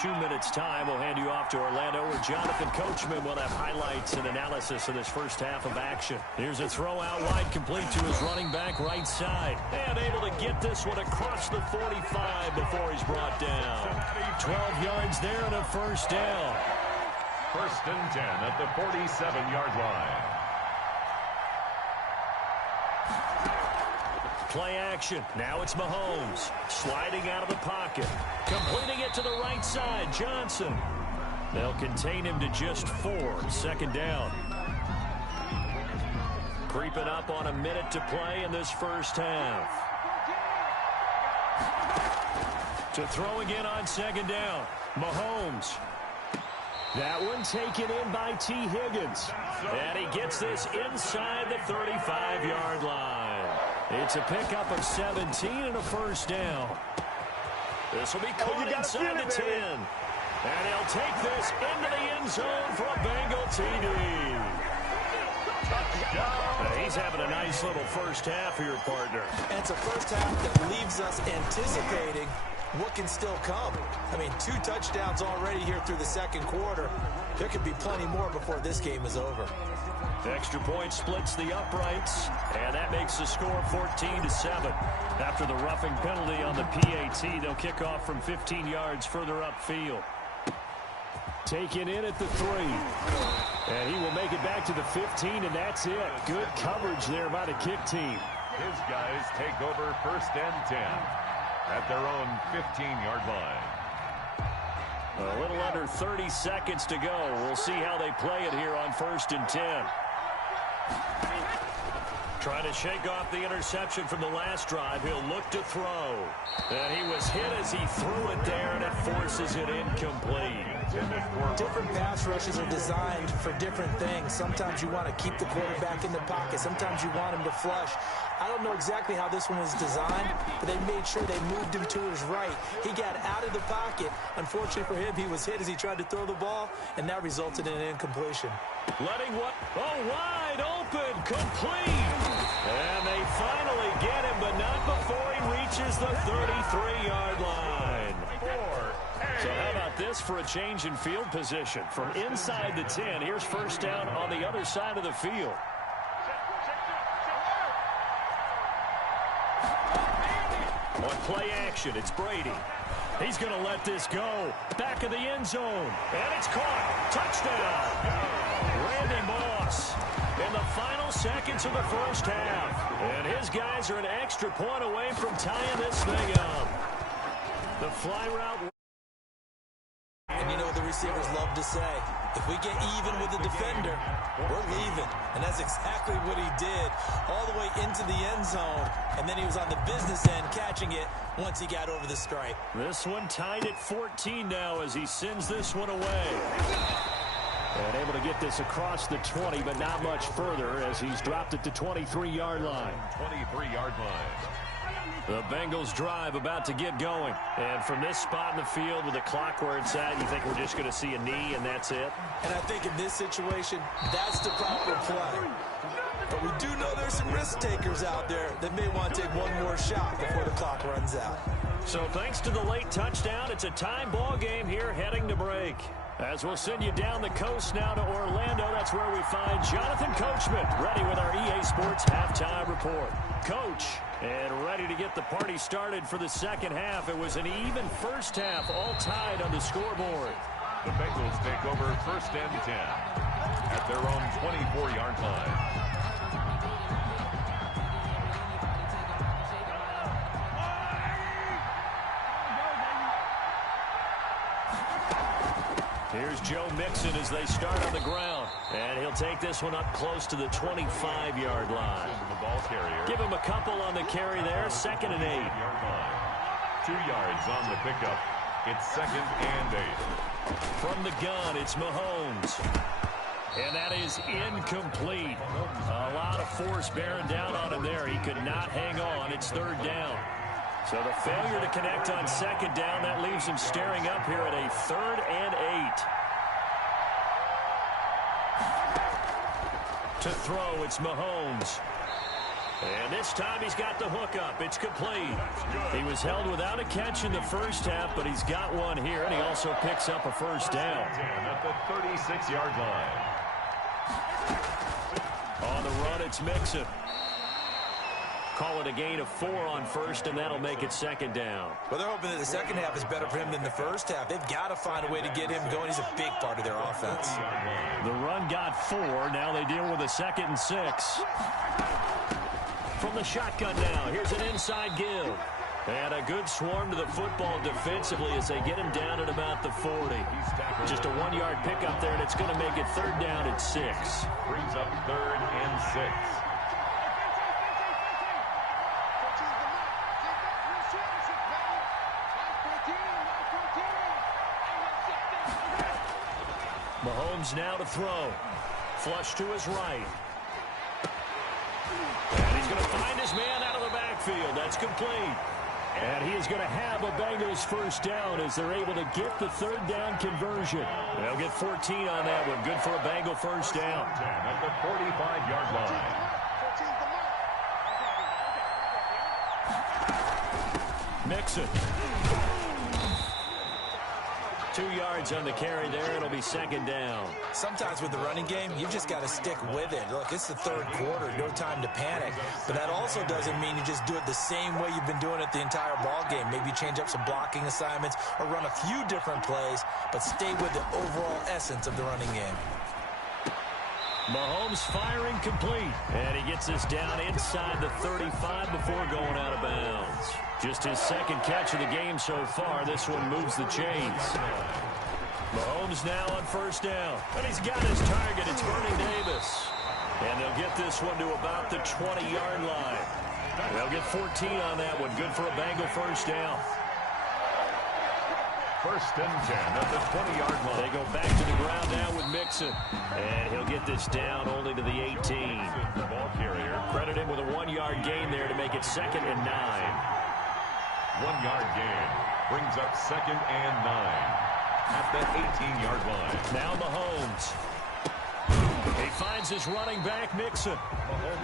2 minutes' time. We'll hand you off to Orlando, where Jonathan Coachman will have highlights and analysis of this first half of action. Here's a throw out wide, complete to his running back right side. And able to get this one across the 45 before he's brought down. 12 yards there and a first down. First and 10 at the 47-yard line. Play action. Now it's Mahomes. Sliding out of the pocket. Completing it to the right side. Johnson. They'll contain him to just 4. Second down. Creeping up on a minute to play in this first half. To throw again on second down. Mahomes. That one taken in by T. Higgins. And he gets this inside the 35-yard line. It's a pickup of 17 and a first down. This will be caught inside the 10. And he'll take this into the end zone for a Bengal TD. He's having a nice little first half here, partner. And it's a first half that leaves us anticipating what can still come. I mean, 2 touchdowns already here through the second quarter. There could be plenty more before this game is over. Extra point splits the uprights, and that makes the score 14-7. After the roughing penalty on the PAT, they'll kick off from 15 yards further upfield. Taken in at the 3. And he will make it back to the 15, and that's it. Good coverage there by the kick team. His guys take over first and 10 at their own 15-yard line. A little under 30 seconds to go. We'll see how they play it here on first and 10. Trying to shake off the interception from the last drive. He'll look to throw. And he was hit as he threw it there, and it forces it incomplete. Different pass rushes are designed for different things. Sometimes you want to keep the quarterback in the pocket. Sometimes you want him to flush. I don't know exactly how this one was designed, but they made sure they moved him to his right. He got out of the pocket. Unfortunately for him, he was hit as he tried to throw the ball, and that resulted in an incompletion. Letting what? Oh, wide open, complete. And they finally get him, but not before he reaches the 33-yard line. So how about this for a change in field position? From inside the 10, here's first down on the other side of the field. On play action, it's Brady. He's going to let this go. Back of the end zone. And it's caught. Touchdown. Randy Moss in the final seconds of the first half. And his guys are an extra point away from tying this thing up. The fly route. And you know what the receivers love to say? If we get even with the defender, we're leaving. And that's exactly what he did all the way into the end zone. And then he was on the business end catching it once he got over the stripe. This one tied at 14 now as he sends this one away. And able to get this across the 20, but not much further as he's dropped at the 23-yard line. 23-yard line. The Bengals drive about to get going. And from this spot in the field with the clock where it's at, you think we're just going to see a knee and that's it? And I think in this situation, that's the proper play. But we do know there's some risk takers out there that may want to take one more shot before the clock runs out. So thanks to the late touchdown, it's a time ball game here heading to break. As we'll send you down the coast now to Orlando, that's where we find Jonathan Coachman, ready with our EA Sports Halftime Report. Coach, and ready to get the party started for the second half. It was an even first half, all tied on the scoreboard. The Bengals take over first and 10 at their own 24-yard line. Here's Joe Mixon as they start on the ground. And he'll take this one up close to the 25-yard line. The ball carrier. Give him a couple on the carry there. 2nd and 8. 2 yards on the pickup. It's 2nd and 8. From the gun, it's Mahomes. And that is incomplete. A lot of force bearing down on him there. He could not hang on. It's 3rd down. So the failure to connect on 2nd down, that leaves him staring up here at a 3rd and 8. To throw, it's Mahomes. And this time he's got the hookup. It's complete. He was held without a catch in the first half, but he's got one here, and he also picks up a first down. At the 36-yard line. On the run, it's Mixon. Call it a gain of 4 on first, and that'll make it second down. Well, they're hoping that the second half is better for him than the first half. They've got to find a way to get him going. He's a big part of their offense. The run got 4. Now they deal with a 2nd and 6. From the shotgun now, here's an inside give. And a good swarm to the football defensively as they get him down at about the 40. Just a 1-yard pickup there, and it's going to make it 3rd down at 6. Brings up 3rd and 6. Mahomes now to throw. Flush to his right. And he's going to find his man out of the backfield. That's complete. And he is going to have a Bengals first down as they're able to get the 3rd down conversion. They'll get 14 on that one. Good for a Bengal first down. At the 45-yard line. Mixon. 2 yards on the carry there. It'll be 2nd down. Sometimes with the running game, you've just got to stick with it. Look, it's the 3rd quarter. No time to panic. But that also doesn't mean you just do it the same way you've been doing it the entire ball game. Maybe change up some blocking assignments or run a few different plays, but stay with the overall essence of the running game. Mahomes firing complete. And he gets this down inside the 35 before going out of bounds. Just his 2nd catch of the game so far. This one moves the chains. Mahomes now on first down. And he's got his target. It's Vernon Davis. And they'll get this one to about the 20-yard line. They'll get 14 on that one. Good for a Bengal first down. 1st and 10 at the 20-yard line. They go back to the ground now with Mixon. And he'll get this down only to the 18. The ball carrier. Credit him with a 1-yard gain there to make it 2nd and 9. 1-yard gain. Brings up 2nd and 9. At the 18-yard line. Now Mahomes. He finds his running back, Mixon.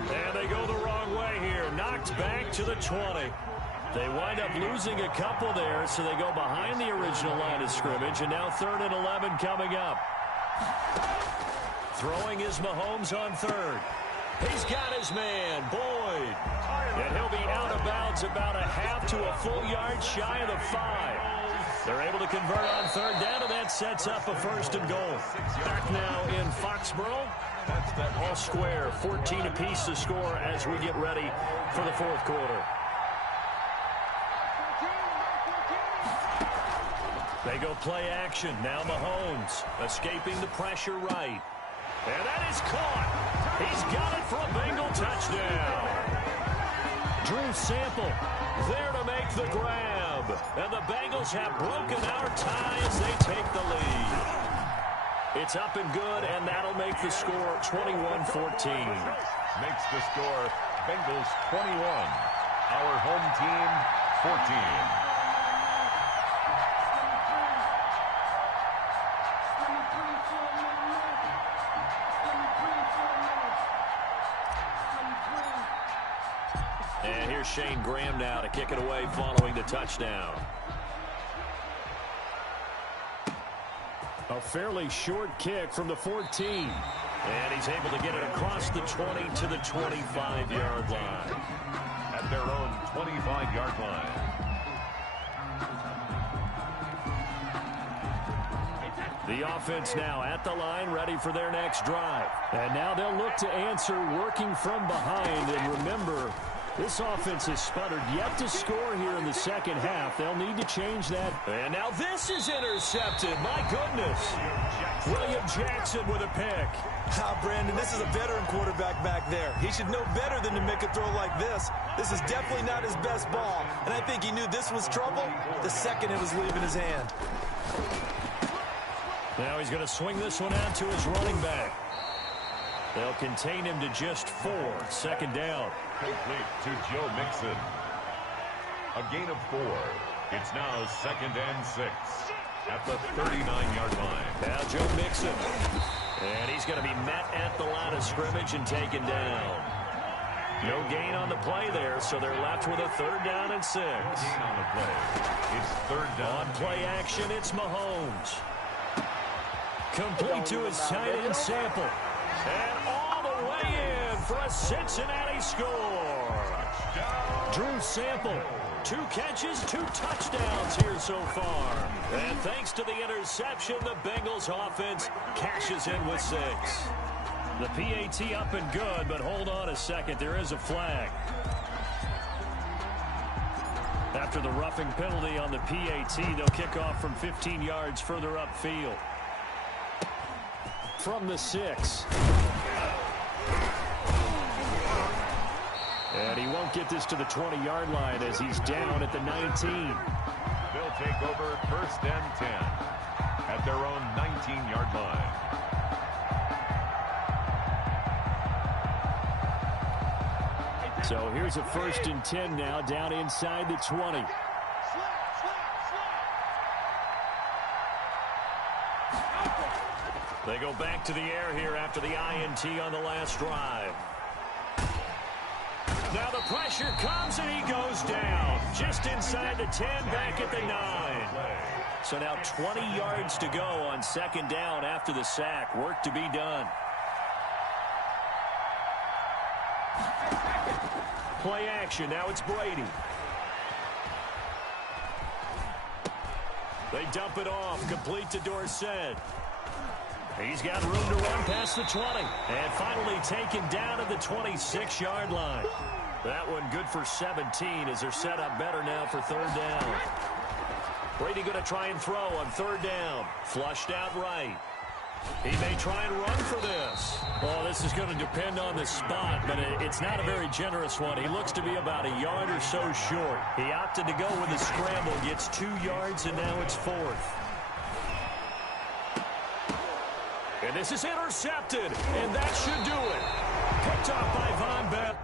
And they go the wrong way here. Knocked back to the 20. They wind up losing a couple there, so they go behind the original line of scrimmage. And now 3rd and 11 coming up. Throwing is Mahomes on 3rd. He's got his man, Boyd. And he'll be out of bounds about a half to a full yard shy of the 5. They're able to convert on 3rd down, and that sets up a 1st and goal. Back now in Foxborough. All square, 14 apiece to score as we get ready for the 4th quarter. They go play action. Now Mahomes escaping the pressure right. And that is caught. He's got it for a Bengal touchdown. Drew Sample there to make the grab. And the Bengals have broken our tie as they take the lead. It's up and good, and that'll make the score 21-14. Makes the score Bengals 21. Our home team 14. And here's Shane Graham now to kick it away following the touchdown. A fairly short kick from the 14. And he's able to get it across the 20 to the 25-yard line. At their own 25-yard line. The offense now at the line, ready for their next drive. And now they'll look to answer working from behind. And remember, this offense has sputtered yet to score here in the 2nd half. They'll need to change that. And now this is intercepted. My goodness. William Jackson with a pick. Brandon, this is a veteran quarterback back there. He should know better than to make a throw like this. This is definitely not his best ball. And I think he knew this was trouble the second it was leaving his hand. Now he's going to swing this one out to his running back. They'll contain him to just 4. 2nd down. Complete to Joe Mixon. A gain of 4. It's now 2nd and 6 at the 39-yard line. Now Joe Mixon. And he's going to be met at the line of scrimmage and taken down. No gain on the play there, so they're left with a 3rd down and 6. No gain on the play. It's 3rd down. On play action, it's Mahomes. Complete to his tight end Sample. And all the way in for a Cincinnati score. Drew Sample, 2 catches, 2 touchdowns here so far. And thanks to the interception, the Bengals offense cashes in with 6. The PAT up and good, but hold on a second. There is a flag. After the roughing penalty on the PAT, they'll kick off from 15 yards further upfield. From the 6. And he won't get this to the 20-yard line as he's down at the 19. They'll take over 1st and 10 at their own 19-yard line. So here's a 1st and 10 now, down inside the 20. They go back to the air here after the INT on the last drive. Now the pressure comes and he goes down. Just inside the 10, back at the 9. So now 20 yards to go on 2nd down after the sack. Work to be done. Play action. Now it's Brady. They dump it off. Complete to Dorsett. He's got room to run past the 20. And finally taken down at the 26-yard line. That one good for 17 as they're set up better now for 3rd down. Brady going to try and throw on 3rd down. Flushed out right. He may try and run for this. Oh, this is going to depend on the spot, but it's not a very generous one. He looks to be about a yard or so short. He opted to go with a scramble, gets 2 yards, and now it's 4th. And this is intercepted, and that should do it. Picked off by Von Bell.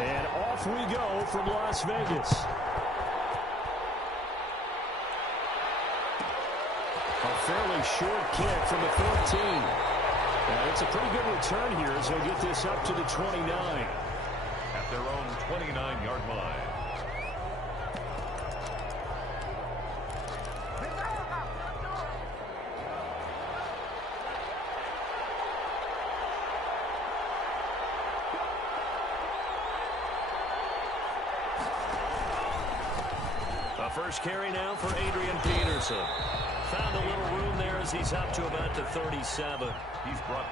And off we go from Las Vegas. A fairly short kick from the 14. And it's a pretty good return here as they'll get this up to the 29. At their own 29-yard line. first carry now for Adrian Peterson. Found a little room there as he's up to about the 37.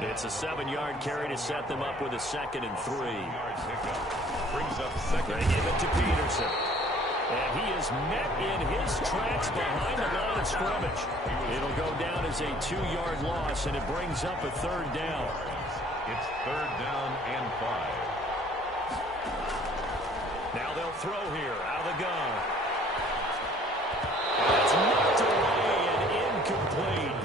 It's a 7-yard carry to set them up with a 2nd and 3. Brings up second. They give it to Peterson. And he is met in his tracks behind the line of scrimmage. It'll go down as a 2-yard loss, and it brings up a 3rd down. It's 3rd down and 5. Now they'll throw here out of the gun. That's knocked away and incomplete.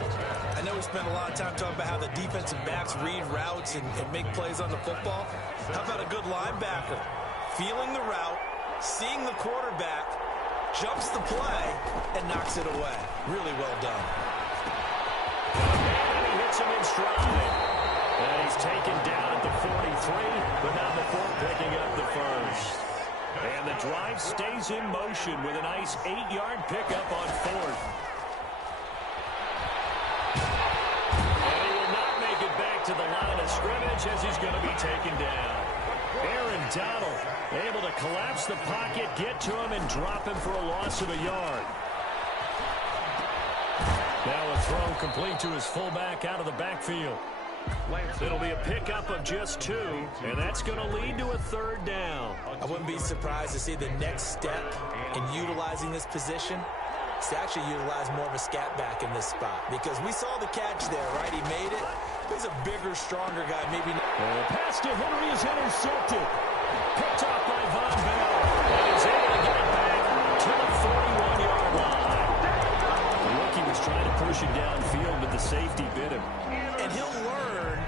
I know we spent a lot of time talking about how the defensive backs read routes and make plays on the football. How about a good linebacker? Feeling the route, seeing the quarterback, jumps the play, and knocks it away. Really well done. And he hits him in stride. And he's taken down at the 43, but not before picking up the first. And the drive stays in motion with a nice 8-yard pickup on 4th. And he will not make it back to the line of scrimmage as he's going to be taken down. Aaron Donald able to collapse the pocket, get to him, and drop him for a loss of a yard. Now a throw complete to his fullback out of the backfield. It'll be a pickup of just 2, and that's going to lead to a 3rd down. I wouldn't be surprised to see the next step in utilizing this position is to actually utilize more of a scat back in this spot, because we saw the catch there, right? He made it. He's a bigger, stronger guy. Maybe not. The pass to Henry is intercepted. Picked off by Von Bell. And he's able to get it back to the 41-yard line. The rookie was trying to push it downfield, but the safety bit him. And he'll learn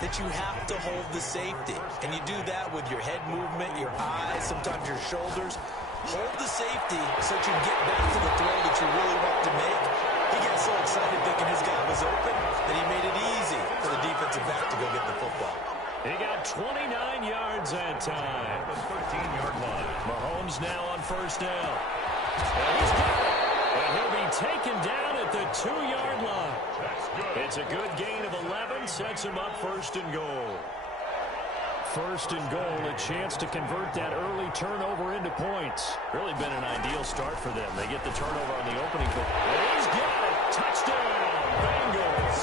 that you have to hold the safety. And you do that with your head movement, your eyes, sometimes your shoulders. Hold the safety so that you get back to the throw that you really want to make. He got so excited thinking his guy was open that he made it easy for the defensive back to go get the football. He got 29 yards that time. The 13-yard line. Mahomes now on 1st down. And he's got it. And he'll be taken down at the 2-yard line. That's good. It's a good gain of 11, sets him up 1st and goal. 1st and goal, a chance to convert that early turnover into points. Really been an ideal start for them. They get the turnover on the opening, but he's got it. Touchdown, Bengals.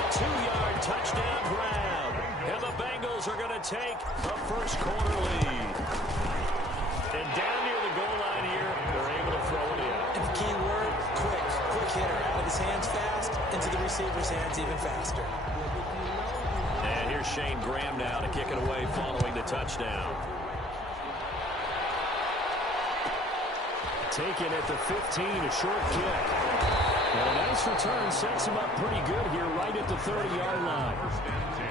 A 2-yard touchdown grab. And the Bengals are going to take a first-quarter lead. And down near the goal line here, they're able to throw it in. And the key word, quick. Quick hitter. Out of his hands fast, into the receiver's hands even faster. And here's Shane Graham now to kick it away following the touchdown. Taken at the 15, a short kick. And a nice return sets him up pretty good here right at the 30-yard line. 1st and 10.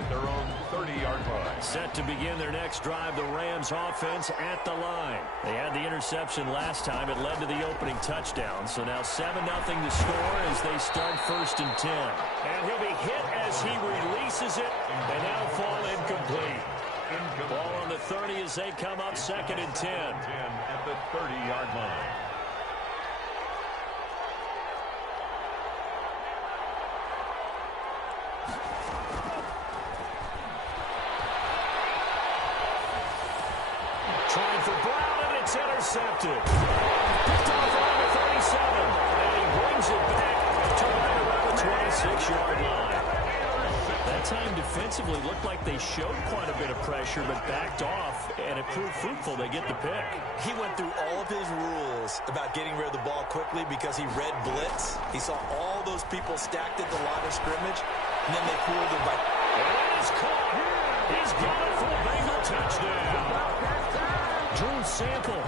At their own 30-yard line. Set to begin their next drive, the Rams offense at the line. They had the interception last time. It led to the opening touchdown. So now 7-0 to score as they start 1st and 10. And he'll be hit as he releases it, and now fall incomplete. Ball on the 30 as they come up 2nd and 10. 10 at the 30-yard line. Trying for Brown, and it's intercepted. Picked off around the 37, and he brings it back to right around the 26-yard line. That time defensively looked like they showed quite a bit of pressure, but backed off, and it proved fruitful. They get the pick. He went through all of his rules about getting rid of the ball quickly because he read blitz. He saw all those people stacked at the line of scrimmage, and then they pulled him by. And it is caught. He's got it for a Bengal touchdown. Drew Sample.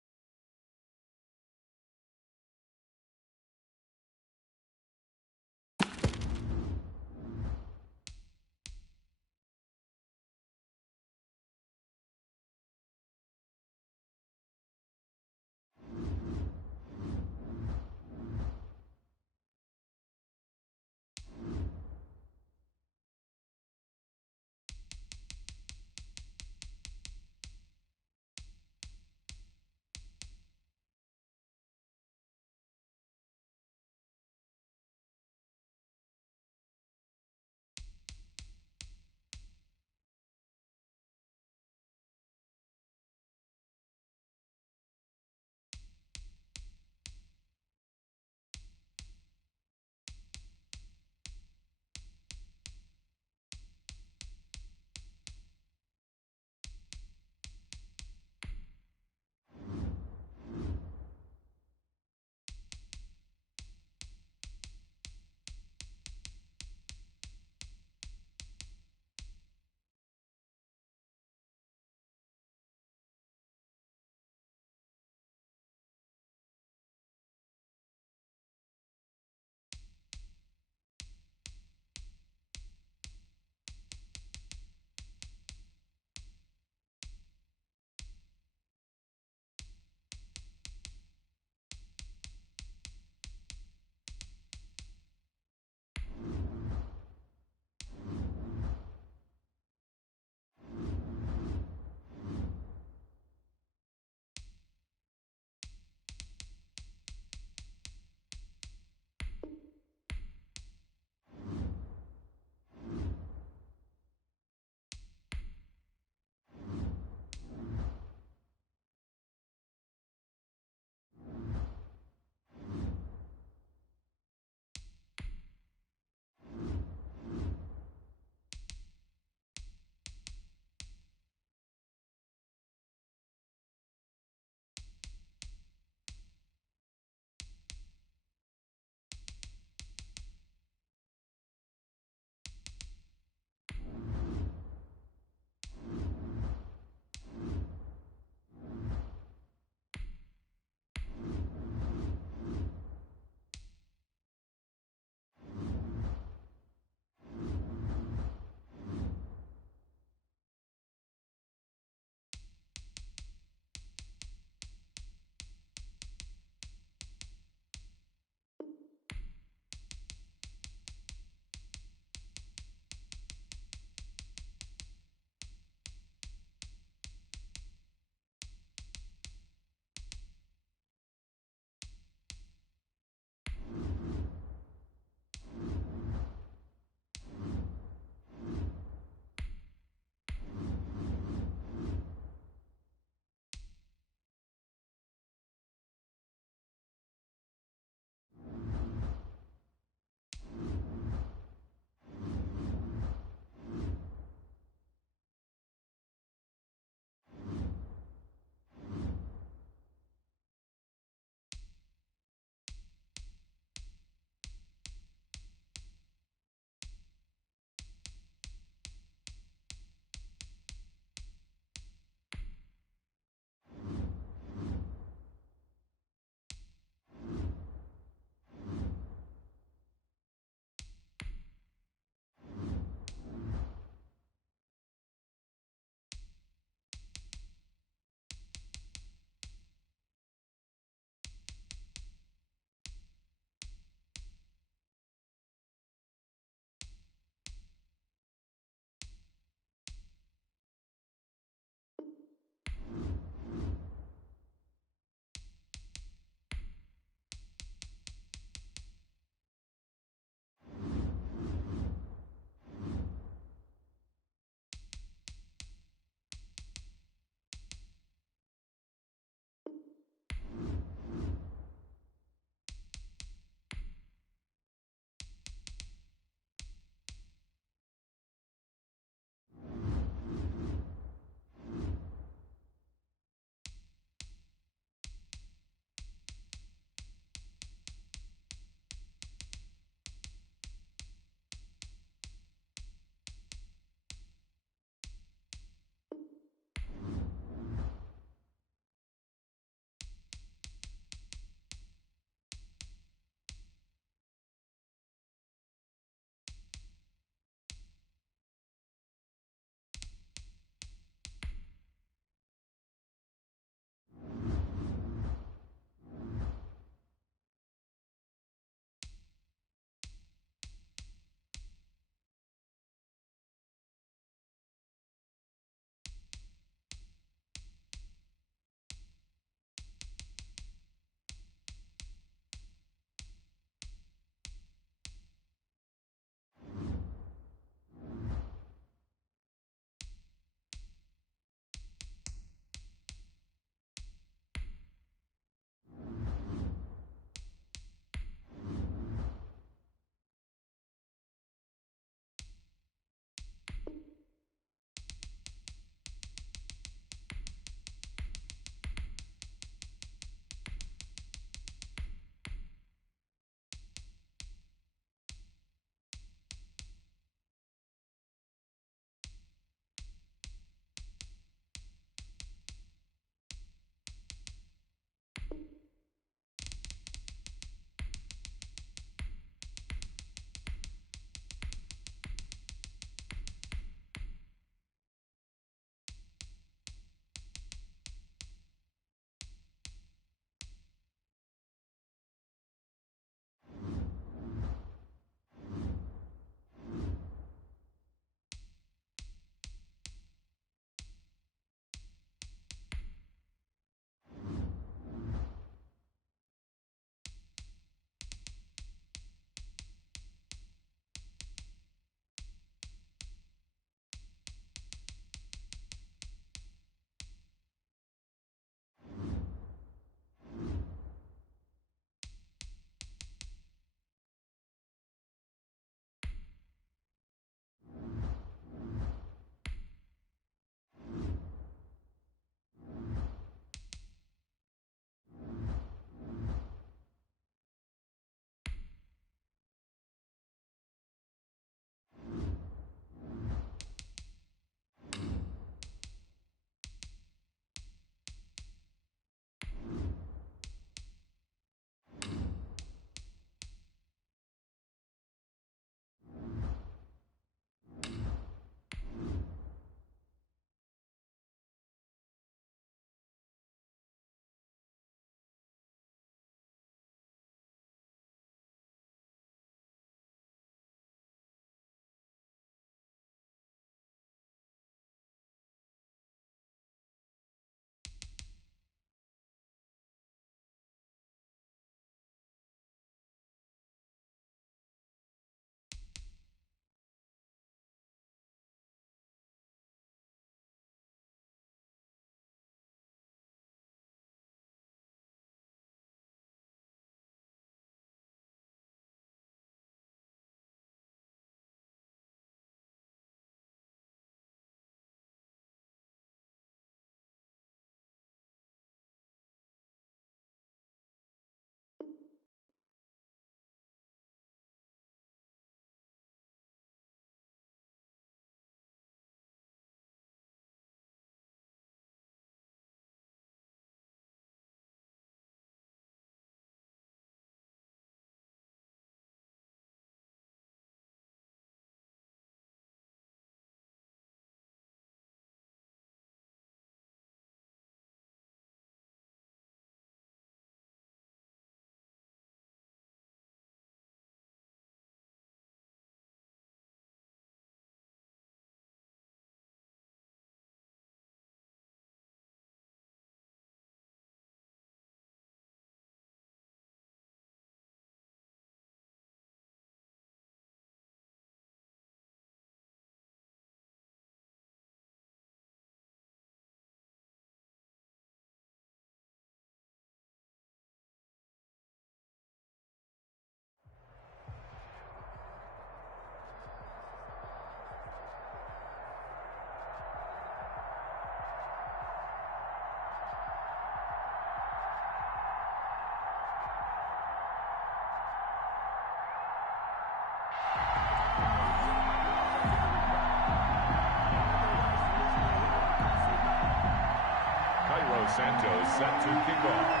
Santos set to kick off.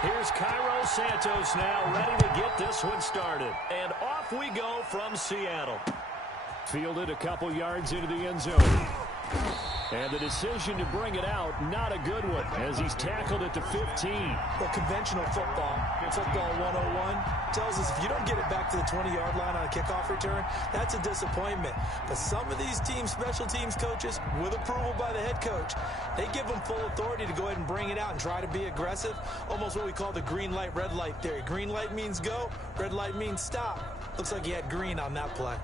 Here's Cairo Santos now ready to get this one started. And off we go from Seattle. Fielded a couple yards into the end zone. And the decision to bring it out, not a good one, as he's tackled at the 15. Well, conventional football 101, tells us if you don't get it back to the 20-yard line on a kickoff return, that's a disappointment. But some of these special teams coaches, with approval by the head coach, they give them full authority to go ahead and bring it out and try to be aggressive, almost what we call the green light, red light theory. Green light means go, red light means stop. Looks like he had green on that play.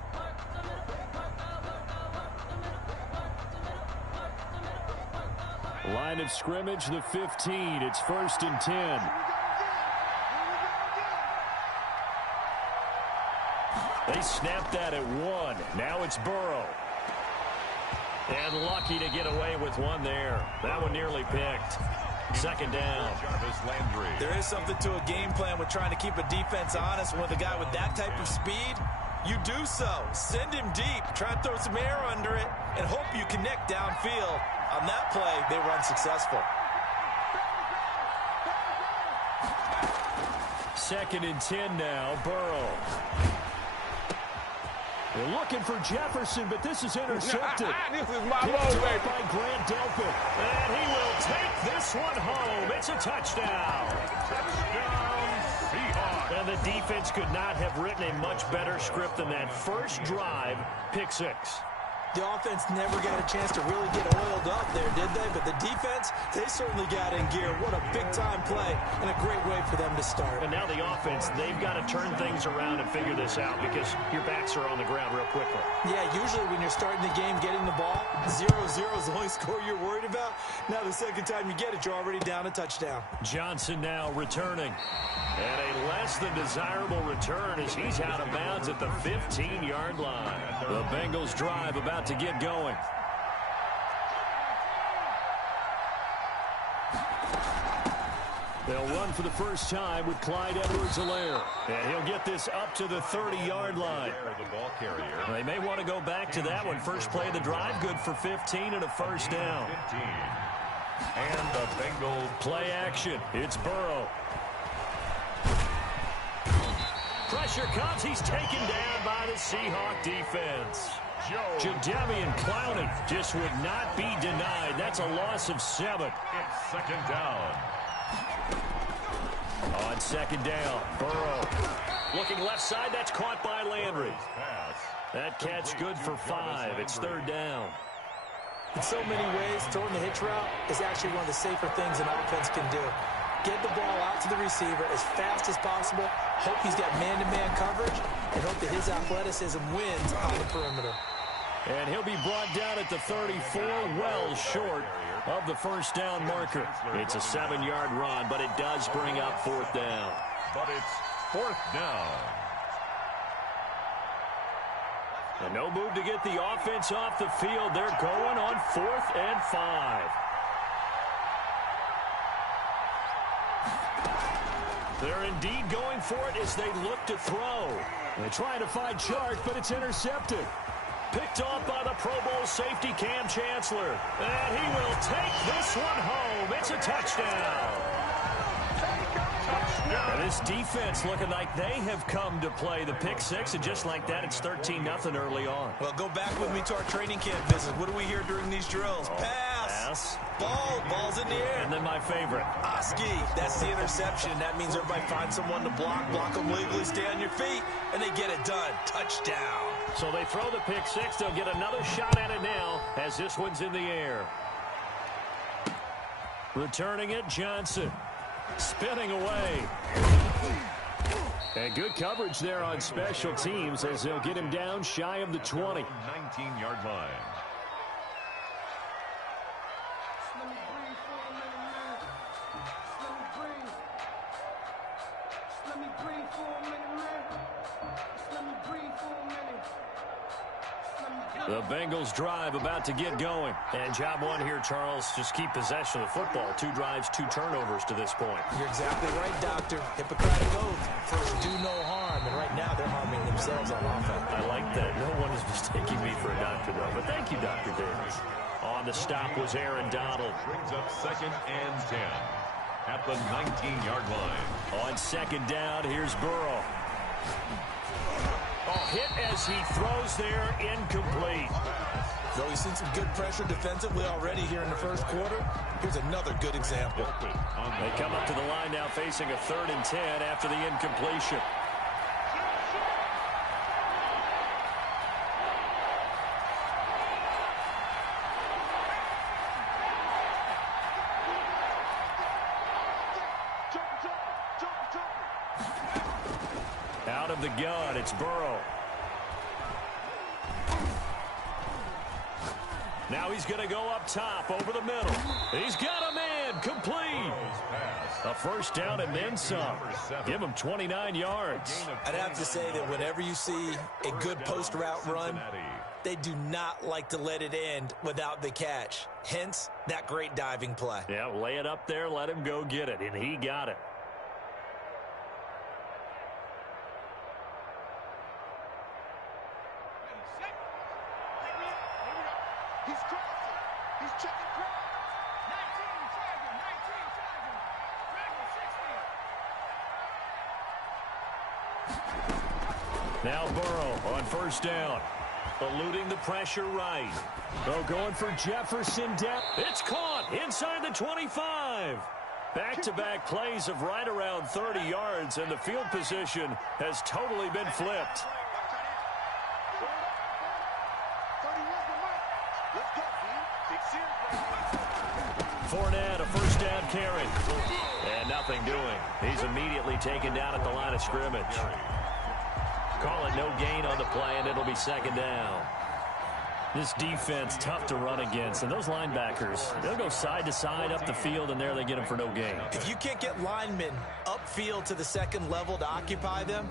Line of scrimmage, the 15. It's 1st and 10. They snapped that at 1. Now it's Burrow. And lucky to get away with one there. That one nearly picked. 2nd down. Jarvis Landry. There is something to a game plan with trying to keep a defense honest. With a guy with that type of speed, you do so. Send him deep. Try and throw some air under it and hope you connect downfield. On that play, they were unsuccessful. 2nd and 10 now. Burrow. They're looking for Jefferson, but this is intercepted. This is my Picked ball, up baby. by Grant Delpit. And he will take this one home. It's a touchdown. Touchdown, Seahawks. And the defense could not have written a much better script than that first drive, pick 6. The offense never got a chance to really get oiled up there, did they? But the defense, they certainly got in gear. What a big-time play and a great way for them to start. And now the offense, they've got to turn things around and figure this out because your backs are on the ground real quickly. Yeah, usually when you're starting the game, getting the ball, 0-0 is the only score you're worried about. Now the second time you get it, you're already down a touchdown. Johnson now returning. And a less than desirable return as he's out of bounds at the 15-yard line. The Bengals drive about to get going. They'll run for the first time with Clyde Edwards-Helaire. And he'll get this up to the 30-yard line. The ball carrier. They may want to go back to that one. First play of the drive, good for 15 and a first down. 15. And the Bengals Play action. It's Burrow. Pressure comes. He's taken down by the Seahawk defense. Jadeveon Clowney just would not be denied. That's a loss of 7. It's 2nd down. On 2nd down, Burrow. Looking left side. That's caught by Landry. Pass. That catch good for 5. It's 3rd down. In so many ways, throwing the hitch route is actually one of the safer things an offense can do. Get the ball out to the receiver as fast as possible. Hope he's got man-to-man coverage and hope that his athleticism wins on the perimeter. And he'll be brought down at the 34, well short of the first down marker. It's a 7-yard run, but it does bring up 4th down. But it's 4th down. And no move to get the offense off the field. They're going on 4th and 5. They're indeed going for it as they look to throw. They're trying to find Chark, but it's intercepted. Picked off by the Pro Bowl safety Cam Chancellor. And he will take this one home. It's a touchdown. And this defense looking like they have come to play the pick 6, and just like that, it's 13-0 early on. Well, go back with me to our training camp visit. What do we hear during these drills? Pass. Ball's in the air. And then my favorite. Oski, that's the interception. That means everybody finds someone to block them legally, stay on your feet, and they get it done. Touchdown. So they throw the pick 6. They'll get another shot at it now as this one's in the air. Returning it, Johnson. Spinning away. And good coverage there on special teams as they'll get him down shy of the 20. 19-yard line. The Bengals drive about to get going. And job one here, Charles, just keep possession of the football. 2 drives, 2 turnovers to this point. You're exactly right, Doctor. Hippocratic oath. First, do no harm. And right now, they're harming themselves on offense. I like that. No one is mistaking me for a doctor, though. But thank you, Dr. Davis. On the stop was Aaron Donald. Brings up 2nd and 10 at the 19-yard line. On 2nd down, here's Burrow. Hit as he throws there, incomplete. So we've seen some good pressure defensively already here in the first quarter. Here's another good example. They come up to the line now facing a 3rd and 10 after the incompletion. Out of the gun, it's Burrow. Now he's going to go up top over the middle. He's got a man, complete. A first down and then some. Give him 29 yards. I'd have to say that whenever you see a good post route run, they do not like to let it end without the catch. Hence, that great diving play. Yeah, lay it up there, let him go get it, and he got it. He's crossing. He's checking cross. 19, tackle. 19, tackle. Tackle 60. Now Burrow on first down. Eluding the pressure right. Oh, going for Jefferson down. It's caught inside the 25. Back-to-back plays of right around 30 yards, and the field position has totally been flipped. Fournette, a first down carry. And nothing doing. He's immediately taken down at the line of scrimmage. Call it no gain on the play, and it'll be 2nd down. This defense, tough to run against. And those linebackers, they'll go side to side up the field, and there they get them for no gain. If you can't get linemen upfield to the 2nd level to occupy them,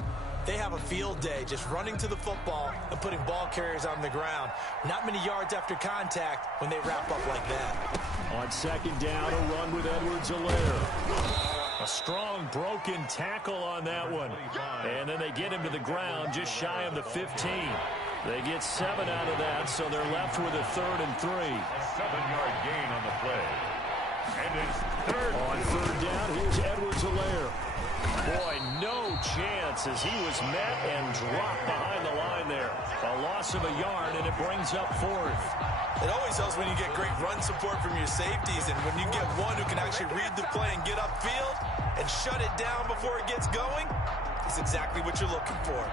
they have a field day just running to the football and putting ball carriers on the ground. Not many yards after contact when they wrap up like that. On 2nd down, a run with Edwards-Helaire. A strong broken tackle on that one. And then they get him to the ground just shy of the 15. They get 7 out of that, so they're left with a 3rd and 3. A 7-yard gain on the play. And it's 3rd. On 3rd down, here's Edwards-Helaire. Boy, no chance as he was met and dropped behind the line there. A loss of a yard, and it brings up 4th. It always helps when you get great run support from your safeties, and when you get one who can actually read the play and get upfield and shut it down before it gets going, it's exactly what you're looking for.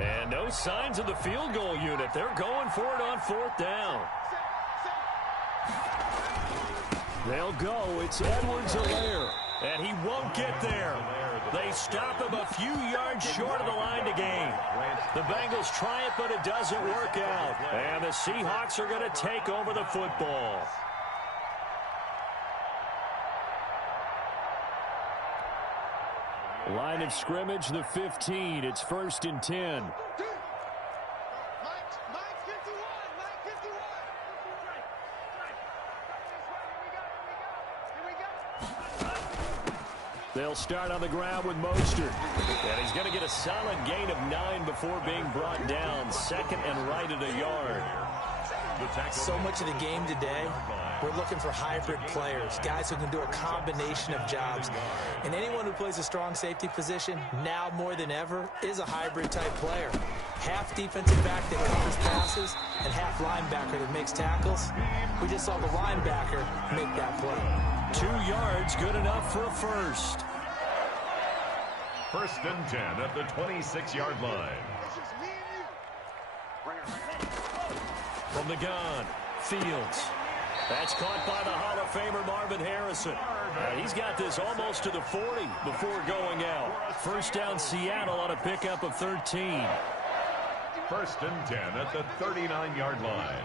And no signs of the field goal unit. They're going for it on 4th down. They'll go. It's Edwards-Helaire. And he won't get there. They stop him a few yards short of the line to gain. The Bengals try it, but it doesn't work out. And the Seahawks are going to take over the football. Line of scrimmage, the 15. It's 1st and 10. They'll start on the ground with Mostert. And he's going to get a solid gain of 9 before being brought down. 2nd and right at a yard. So much of the game today, we're looking for hybrid players, guys who can do a combination of jobs. And anyone who plays a strong safety position, now more than ever, is a hybrid type player. Half defensive back that covers passes and half linebacker that makes tackles. We just saw the linebacker make that play. 2 yards, good enough for a first. 1st and 10 at the 26-yard line. From the gun, Fields. That's caught by the Hall of Famer Marvin Harrison. He's got this almost to the 40 before going out. First down Seattle on a pickup of 13. 1st and 10 at the 39-yard line.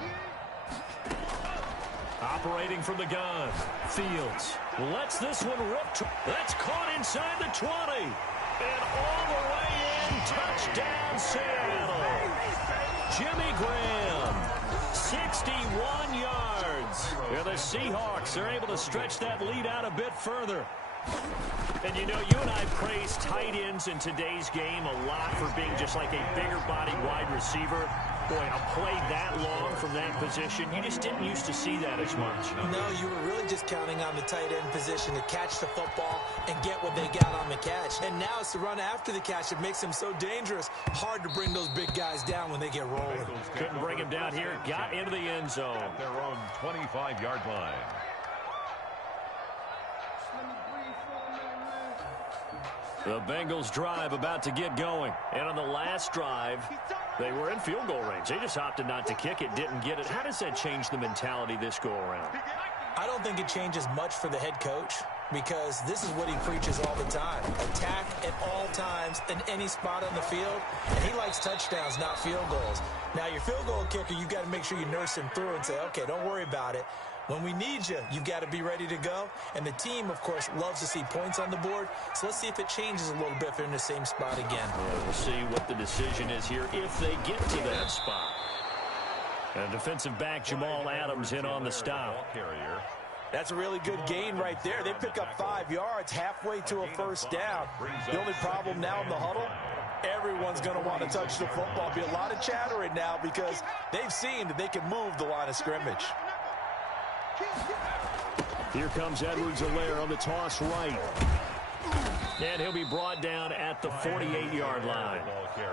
Operating from the gun, Fields lets this one rip. That's caught inside the 20. And all the way in, touchdown Seattle. Jimmy Graham, 61 yards. And the Seahawks are able to stretch that lead out a bit further. And you know, you and I praise tight ends in today's game a lot for being just like a bigger body wide receiver. Boy, a play that long from that position, you just didn't used to see that as much. No, you were really just counting on the tight end position to catch the football and get what they got on the catch. And now it's the run after the catch that makes him so dangerous. Hard to bring those big guys down when they get rolling. Couldn't bring him down here. Got into the end zone. At their own 25-yard line. The Bengals drive about to get going. And on the last drive, they were in field goal range. They just opted not to kick it, didn't get it. How does that change the mentality this go around? I don't think it changes much for the head coach because this is what he preaches all the time. Attack at all times in any spot on the field. And he likes touchdowns, not field goals. Now, your field goal kicker, you've got to make sure you nurse him through and say, okay, don't worry about it. When we need you, you've got to be ready to go. And the team, of course, loves to see points on the board. So let's see if it changes a little bit if they're in the same spot again. Yeah, we'll see what the decision is here if they get to that spot. And defensive back Jamal Adams in on the stop. That's a really good gain right there. They pick up 5 yards halfway to a first down. The only problem now in the huddle, everyone's going to want to touch the football. Be a lot of chattering now because they've seen that they can move the line of scrimmage. Here comes Edwards-Helaire on the toss right. And he'll be brought down at the 48-yard line.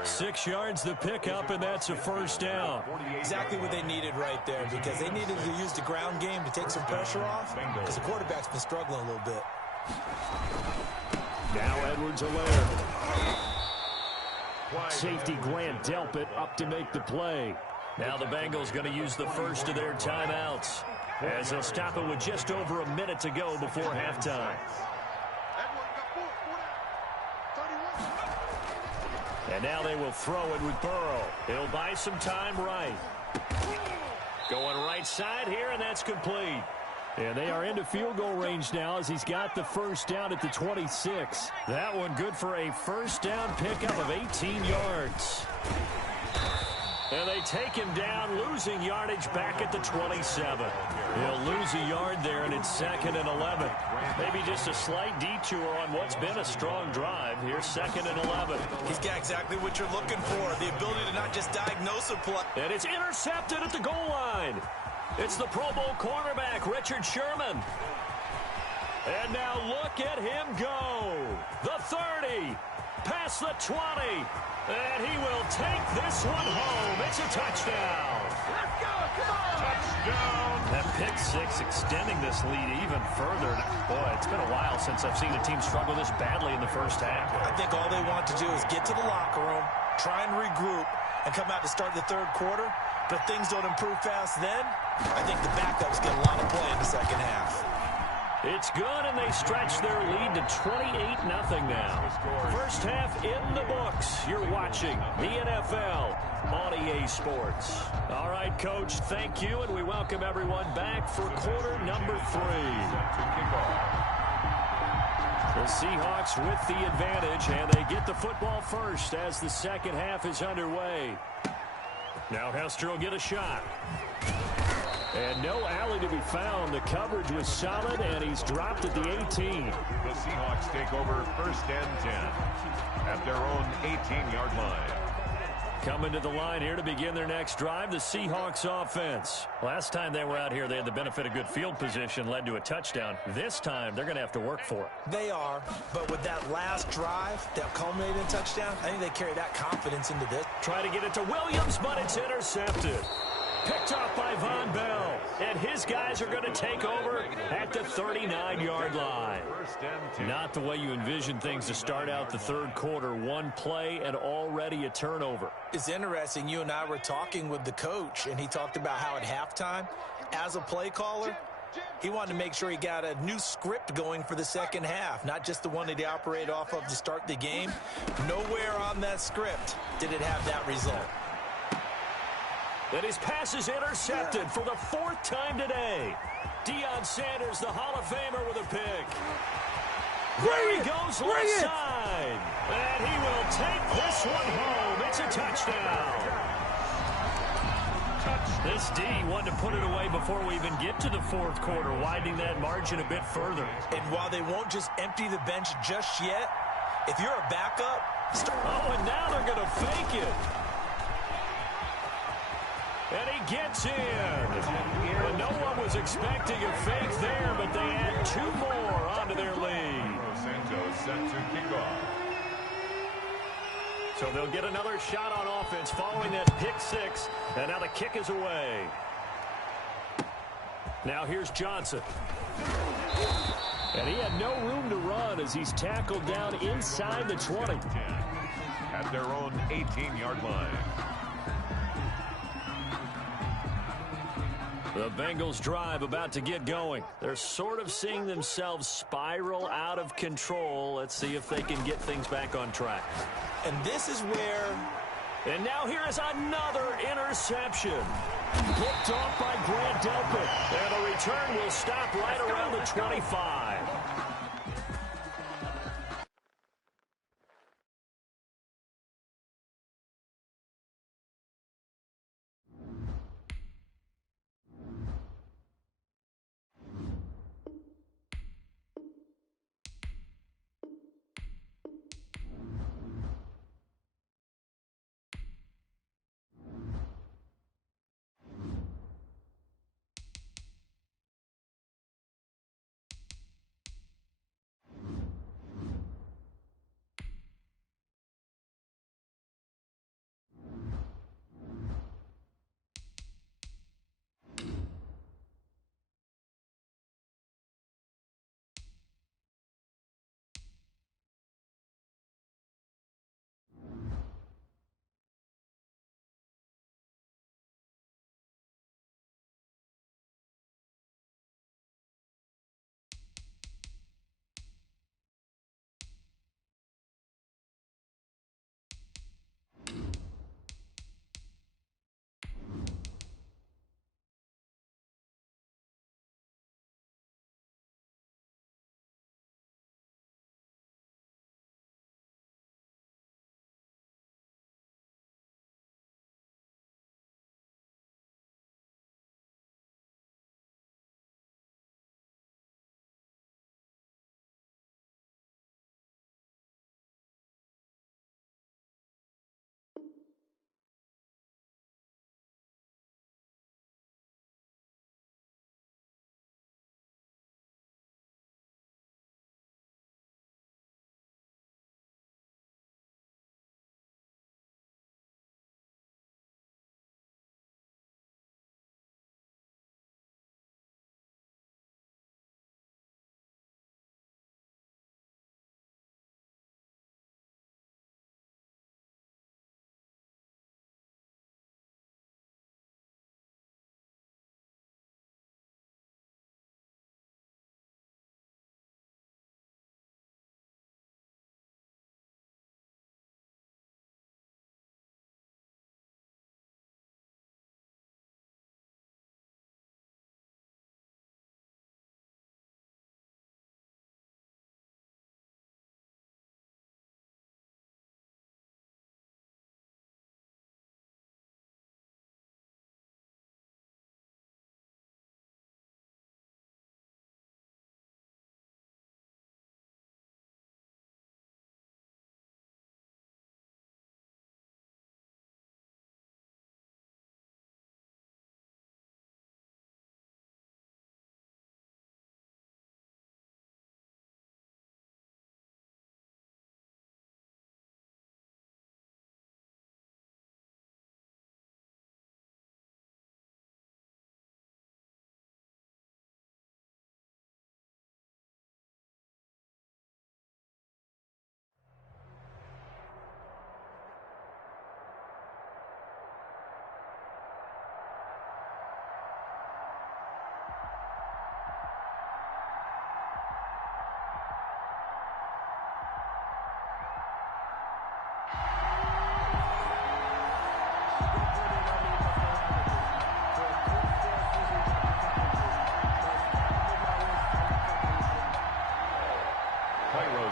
6 yards the pickup, and that's a first down. Exactly what they needed right there because they needed to use the ground game to take some pressure off because the quarterback's been struggling a little bit. Now Edwards-Helaire. Safety Grant Delpit up to make the play. Now the Bengals going to use the first of their timeouts, as they'll stop it with just over a minute to go before halftime. And now they will throw it with Burrow. He'll buy some time right. Going right side here, and that's complete. And they are into field goal range now as he's got the first down at the 26. That one good for a first down pickup of 18 yards. And they take him down, losing yardage back at the 27. He'll lose a yard there, and it's 2nd and 11. Maybe just a slight detour on what's been a strong drive. Here's 2nd and 11. He's got exactly what you're looking for, the ability to not just diagnose a play. And it's intercepted at the goal line. It's the Pro Bowl cornerback, Richard Sherman. And now look at him go. The 30, past the 20. And he will take this one home. It's a touchdown. Let's go, come on. Touchdown. That pick six extending this lead even further. Boy, it's been a while since I've seen a team struggle this badly in the first half. I think all they want to do is get to the locker room, try and regroup, and come out to start the third quarter. But if things don't improve fast then, I think the backups get a lot of play in the second half. It's good, and they stretch their lead to 28-0 now. First half in the books. You're watching the NFL on EA Sports. All right, Coach, thank you, and we welcome everyone back for quarter number 3. The Seahawks with the advantage, and they get the football first as the second half is underway. Now Hester will get a shot. And no alley to be found. The coverage was solid, and he's dropped at the 18. The Seahawks take over 1st and 10 at their own 18-yard line. Coming to the line here to begin their next drive, the Seahawks offense. Last time they were out here, they had the benefit of good field position, led to a touchdown. This time, they're going to have to work for it. They are, but with that last drive that culminated in a touchdown, I think they carry that confidence into this. Try to get it to Williams, but it's intercepted. Picked off by Von Bell, and his guys are going to take over at the 39-yard line. Not the way you envision things to start out the third quarter. One play and already a turnover. It's interesting. You and I were talking with the coach, and he talked about how at halftime, as a play caller, he wanted to make sure he got a new script going for the second half, not just the one that he operated off of to start the game. Nowhere on that script did it have that result. And his pass is intercepted for the 4th time today. Deion Sanders, the Hall of Famer, with a pick. There he goes left side. And he will take this one home. It's a touchdown. The This D wanted to put it away before we even get to the fourth quarter, widening that margin a bit further. And while they won't just empty the bench just yet, if you're a backup... Oh, and now they're going to fake it. And he gets in. And no one was expecting a fake there, but they add two more onto their lead. Santos set to kick off. So they'll get another shot on offense following that pick six. And now the kick is away. Now here's Johnson. And he had no room to run as he's tackled down inside the 20. At their own 18-yard line. The Bengals drive about to get going. They're sort of seeing themselves spiral out of control. Let's see if they can get things back on track. And this is where... And now here is another interception. Picked off by Grant Delpit. And the return will stop right around the 25.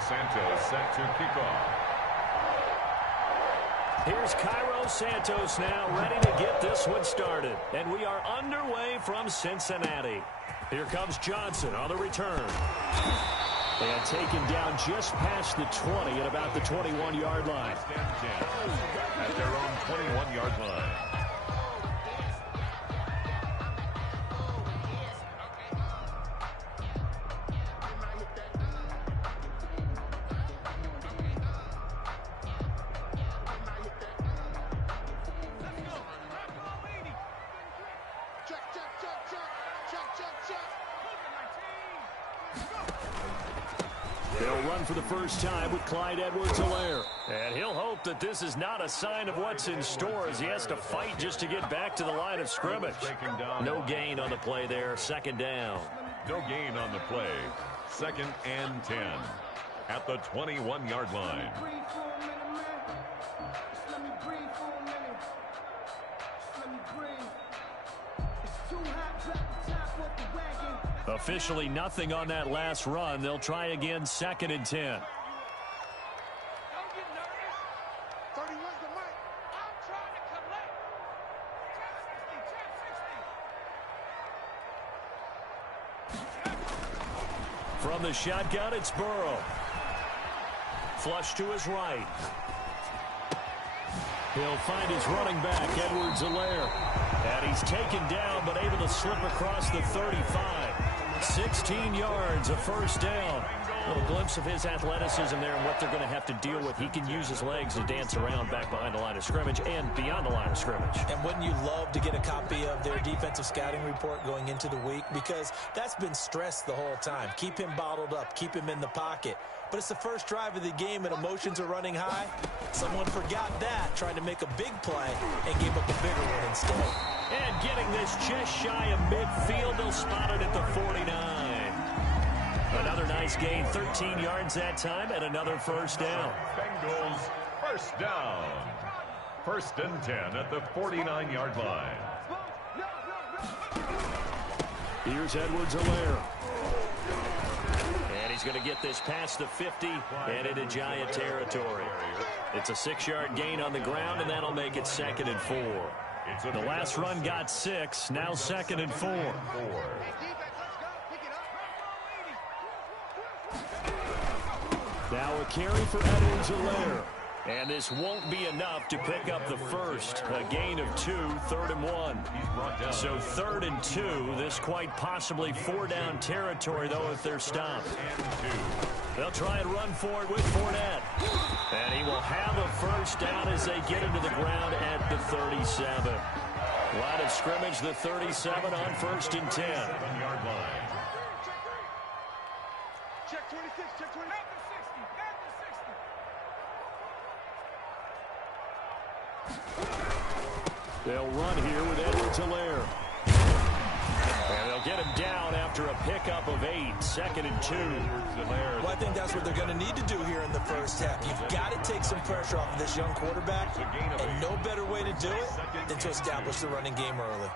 Santos set to kick off. Here's Cairo Santos now ready to get this one started. And we are underway from Cincinnati. Here comes Johnson on the return. And taken down just past the 20 at about the 21-yard line. At their own 21-yard line. They'll run for the first time with Clyde Edwards-Helaire. And he'll hope that this is not a sign of what's in store as he has to fight just to get back to the line of scrimmage. No gain on the play there. Second down. No gain on the play. 2nd and 10 at the 21-yard line. Officially nothing on that last run. They'll try again, 2nd and 10. Don't get nervous. 31's the mic. I'm trying to collect. Tap 60, From the shotgun, it's Burrow. Flush to his right. He'll find his running back, Edwards-Helaire. And he's taken down, but able to slip across the 35. 16 yards, a first down. A little glimpse of his athleticism there and what they're going to have to deal with. He can use his legs to dance around back behind the line of scrimmage and beyond the line of scrimmage. And wouldn't you love to get a copy of their defensive scouting report going into the week? Because that's been stressed the whole time. Keep him bottled up. Keep him in the pocket. But it's the first drive of the game and emotions are running high. Someone forgot that, trying to make a big play and gave up a bigger one instead. And getting this just shy of midfield, they'll spot it at the 49. Another nice gain, 13 yards that time, and another first down. Bengals first down. 1st and 10 at the 49-yard line. Here's Edwards-Helaire. And he's going to get this past the 50 and into Giant territory. It's a 6-yard gain on the ground, and that'll make it 2nd and 4. The last run got 6, now 2nd and 4. Now a carry for Edwards-Helaire. And this won't be enough to pick up the first. A gain of 2, 3rd and 1. So 3rd and 2, this quite possibly 4-down territory, though, if they're stopped. They'll try and run for it with Fournette. And he will have a first down as they get into the ground at the 37. Line of scrimmage, the 37 on 1st and 10. 7-yard line. check 26, check 26. They'll run here with Edwards-Helaire. And they'll get him down after a pickup of 8, 2nd and 2. Well, I think that's what they're going to need to do here in the first half. You've got to take some pressure off of this young quarterback, and no better way to do it than to establish the running game early.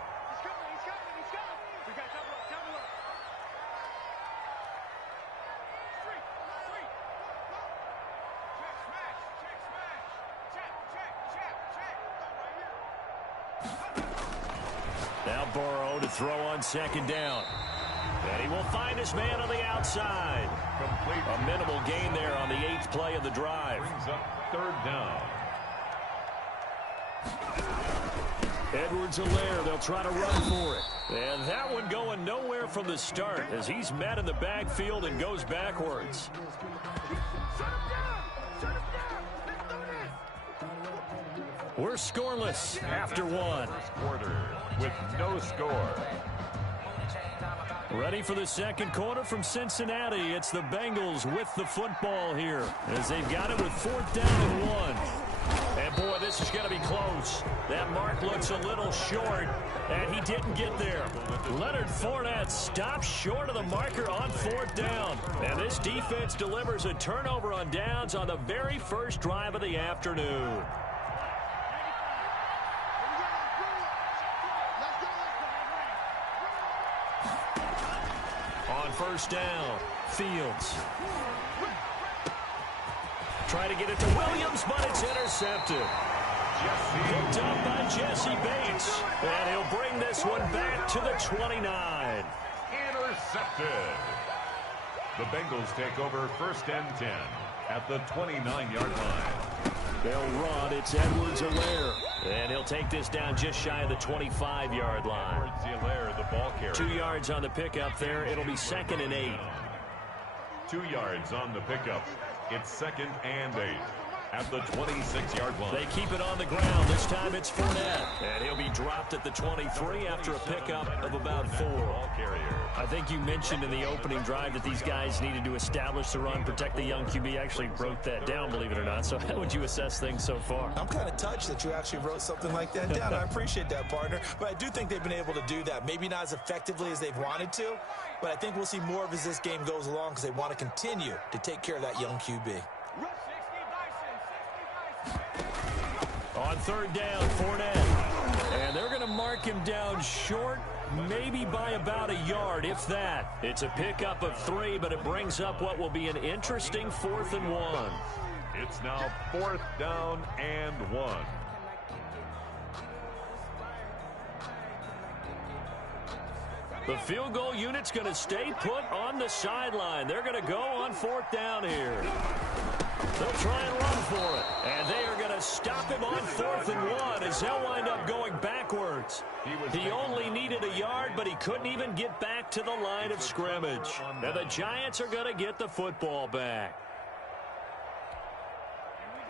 Now Burrow to throw on 2nd down. And he will find his man on the outside. A minimal gain there on the 8th play of the drive. Brings up 3rd down. Edwards-Helaire, they'll try to run for it. And that one going nowhere from the start as he's met in the backfield and goes backwards. We're scoreless after 1. First quarter with no score. Ready for the 2nd quarter from Cincinnati. It's the Bengals with the football here as they've got it with 4th down and 1. And boy, this is going to be close. That mark looks a little short, and he didn't get there. Leonard Fournette stops short of the marker on 4th down. And this defense delivers a turnover on downs on the very first drive of the afternoon. On 1st down, Fields. Try to get it to Williams, but it's intercepted. Picked up by Jesse Bates. And he'll bring this one back to the 29. Intercepted. The Bengals take over 1st and 10 at the 29-yard line. They'll run. It's Edwards-Helaire. And he'll take this down just shy of the 25-yard line. Edwards-Helaire, the ball carrier. 2 yards on the pickup there. It'll be 2nd and 8. 2 yards on the pickup. It's 2nd and 8 at the 26-yard line. They keep it on the ground. This time it's Fournette. And he'll be dropped at the 23 after a pickup of about 4. I think you mentioned in the opening drive that these guys needed to establish the run, protect the young QB. Actually wrote that down, believe it or not. So how would you assess things so far? I'm kind of touched that you actually wrote something like that down. I appreciate that, partner. But I do think they've been able to do that. Maybe not as effectively as they've wanted to, but I think we'll see more of as this game goes along because they want to continue to take care of that young QB. On 3rd down, Fournette. And they're going to mark him down short, maybe by about a yard, if that. It's a pickup of 3, but it brings up what will be an interesting 4th and 1. It's now 4th down and 1. The field goal unit's going to stay put on the sideline. They're going to go on 4th down here. They'll try and run for it. And they are going to stop him on 4th and 1 as he'll wind up going backwards. He only needed a yard, but he couldn't even get back to the line of scrimmage. And the Giants are going to get the football back.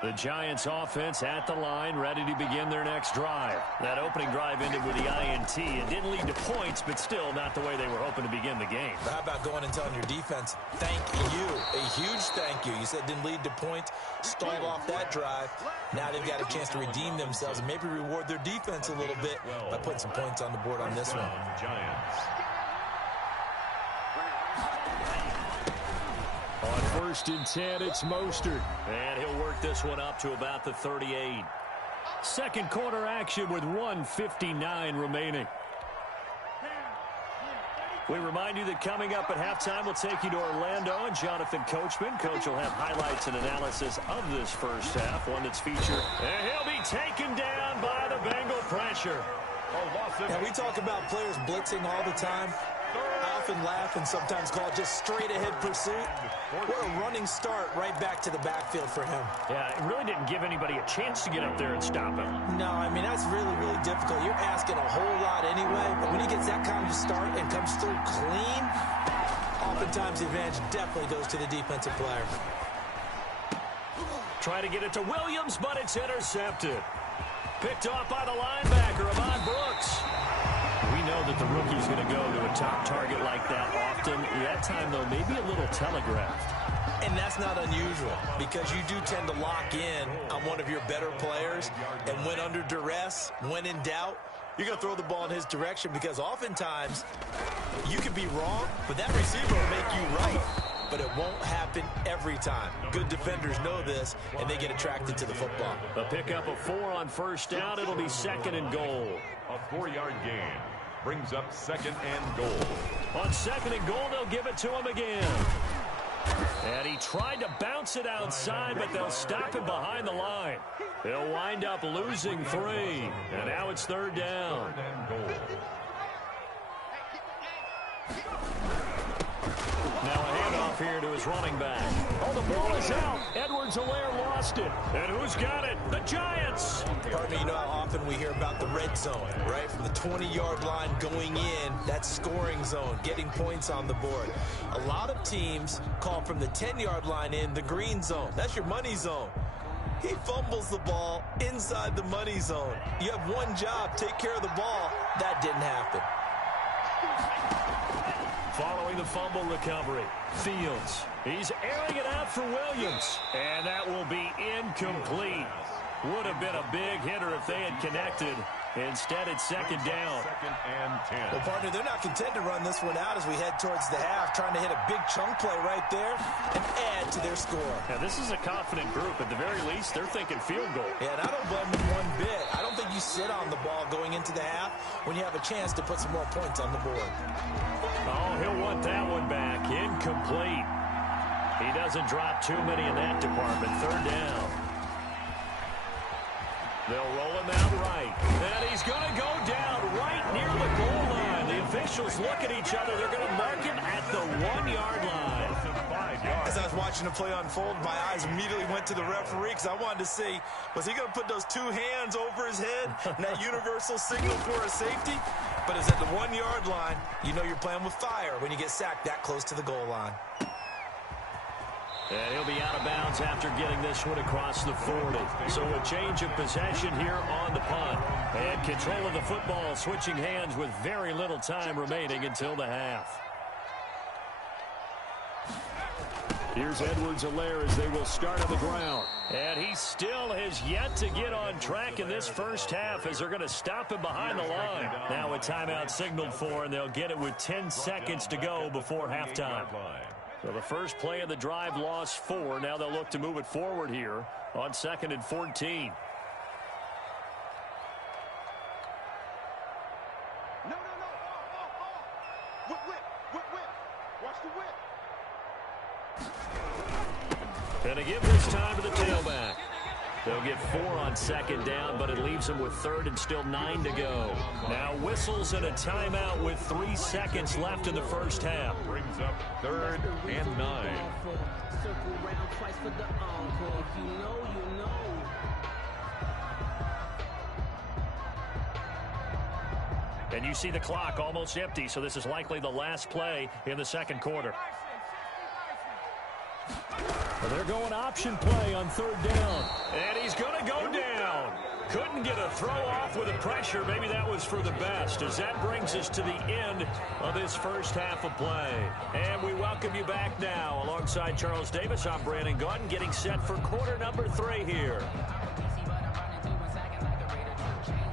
The Giants offense at the line, ready to begin their next drive. That opening drive ended with the INT. It didn't lead to points, but still not the way they were hoping to begin the game. How about going and telling your defense, thank you, a huge thank you. You said it didn't lead to points, stalled off that drive. Now they've got a chance to redeem themselves and maybe reward their defense a little bit by putting some points on the board on this one. Giants. On 1st and 10, it's Mostert. And he'll work this one up to about the 38. Second quarter action with 1:59 remaining. We remind you that coming up at halftime, we'll take you to Orlando and Jonathan Coachman. Coach will have highlights and analysis of this first half, one that's featured. And he'll be taken down by the Bengal pressure. Now, we talk about players blitzing all the time. I often laugh and sometimes call it just straight-ahead pursuit. What a running start right back to the backfield for him. Yeah, it really didn't give anybody a chance to get up there and stop him. No, I mean, that's really, really difficult. You're asking a whole lot anyway, but when he gets that kind of start and comes through clean, oftentimes the advantage definitely goes to the defensive player. Try to get it to Williams, but it's intercepted. Picked off by the linebacker, Ahmad Brooks. We know that the rookie's going to go to a top target like that often. That time, though, maybe a little telegraphed. And that's not unusual because you do tend to lock in on one of your better players. And when under duress, when in doubt, you're going to throw the ball in his direction because oftentimes you could be wrong, but that receiver will make you right. But it won't happen every time. Good defenders know this, and they get attracted to the football. A pickup of 4 on 1st down. It'll be 2nd and goal. A 4-yard gain brings up 2nd and goal. On 2nd and goal, they'll give it to him again. And he tried to bounce it outside, but they'll stop him behind the line. They'll wind up losing 3. And now it's 3rd down. 3rd and goal. Now a handoff here to his running back. Oh, the ball is out. Edwards-Helaire lost it. And who's got it? The Giants. Pardon me, you know how often we hear about the red zone, right? From the 20-yard line going in, that scoring zone, getting points on the board. A lot of teams call from the 10-yard line in the green zone. That's your money zone. He fumbles the ball inside the money zone. You have one job, take care of the ball. That didn't happen. Following the fumble recovery, Fields. He's airing it out for Williams. And that will be incomplete. Would have been a big hitter if they had connected. Instead, it's 2nd down. 2nd and 10. Well, partner, they're not content to run this one out as we head towards the half, trying to hit a big chunk play right there and add to their score. Now, this is a confident group. At the very least, they're thinking field goal. Yeah, and I don't blame them one bit. I don't think you sit on the ball going into the half when you have a chance to put some more points on the board. Oh, he'll want that one back. Incomplete. He doesn't drop too many in that department. 3rd down. They'll roll him out right. And he's going to go down right near the goal line. The officials look at each other. They're going to mark him at the 1-yard line. As I was watching the play unfold, my eyes immediately went to the referee because I wanted to see, was he going to put those two hands over his head and that universal signal for a safety? But it's at the 1-yard line. You know you're playing with fire when you get sacked that close to the goal line. And he'll be out of bounds after getting this one across the 40. So a change of possession here on the punt. And control of the football switching hands with very little time remaining until the half. Here's Edwards-Helaire as they will start on the ground. And he still has yet to get on track in this first half as they're going to stop him behind the line. Now a timeout signaled for, and they'll get it with 10 seconds to go before halftime. So the first play of the drive lost 4. Now they'll look to move it forward here on 2nd and 14. No. Whip. Watch the whip. And to give this time to the tailback. They'll get 4 on 2nd down, but it leaves them with 3rd and still 9 to go. Now whistles and a timeout with 3 seconds left in the first half. Brings up 3rd and 9. Circle round twice for the encore. If you know, you know. And you see the clock almost empty, so this is likely the last play in the second quarter. Well, they're going option play on 3rd down. And he's going to go down. Couldn't get a throw off with the pressure. Maybe that was for the best, as that brings us to the end of this first half of play. And we welcome you back now. Alongside Charles Davis, I'm Brandon Gaudin, getting set for quarter number 3 here.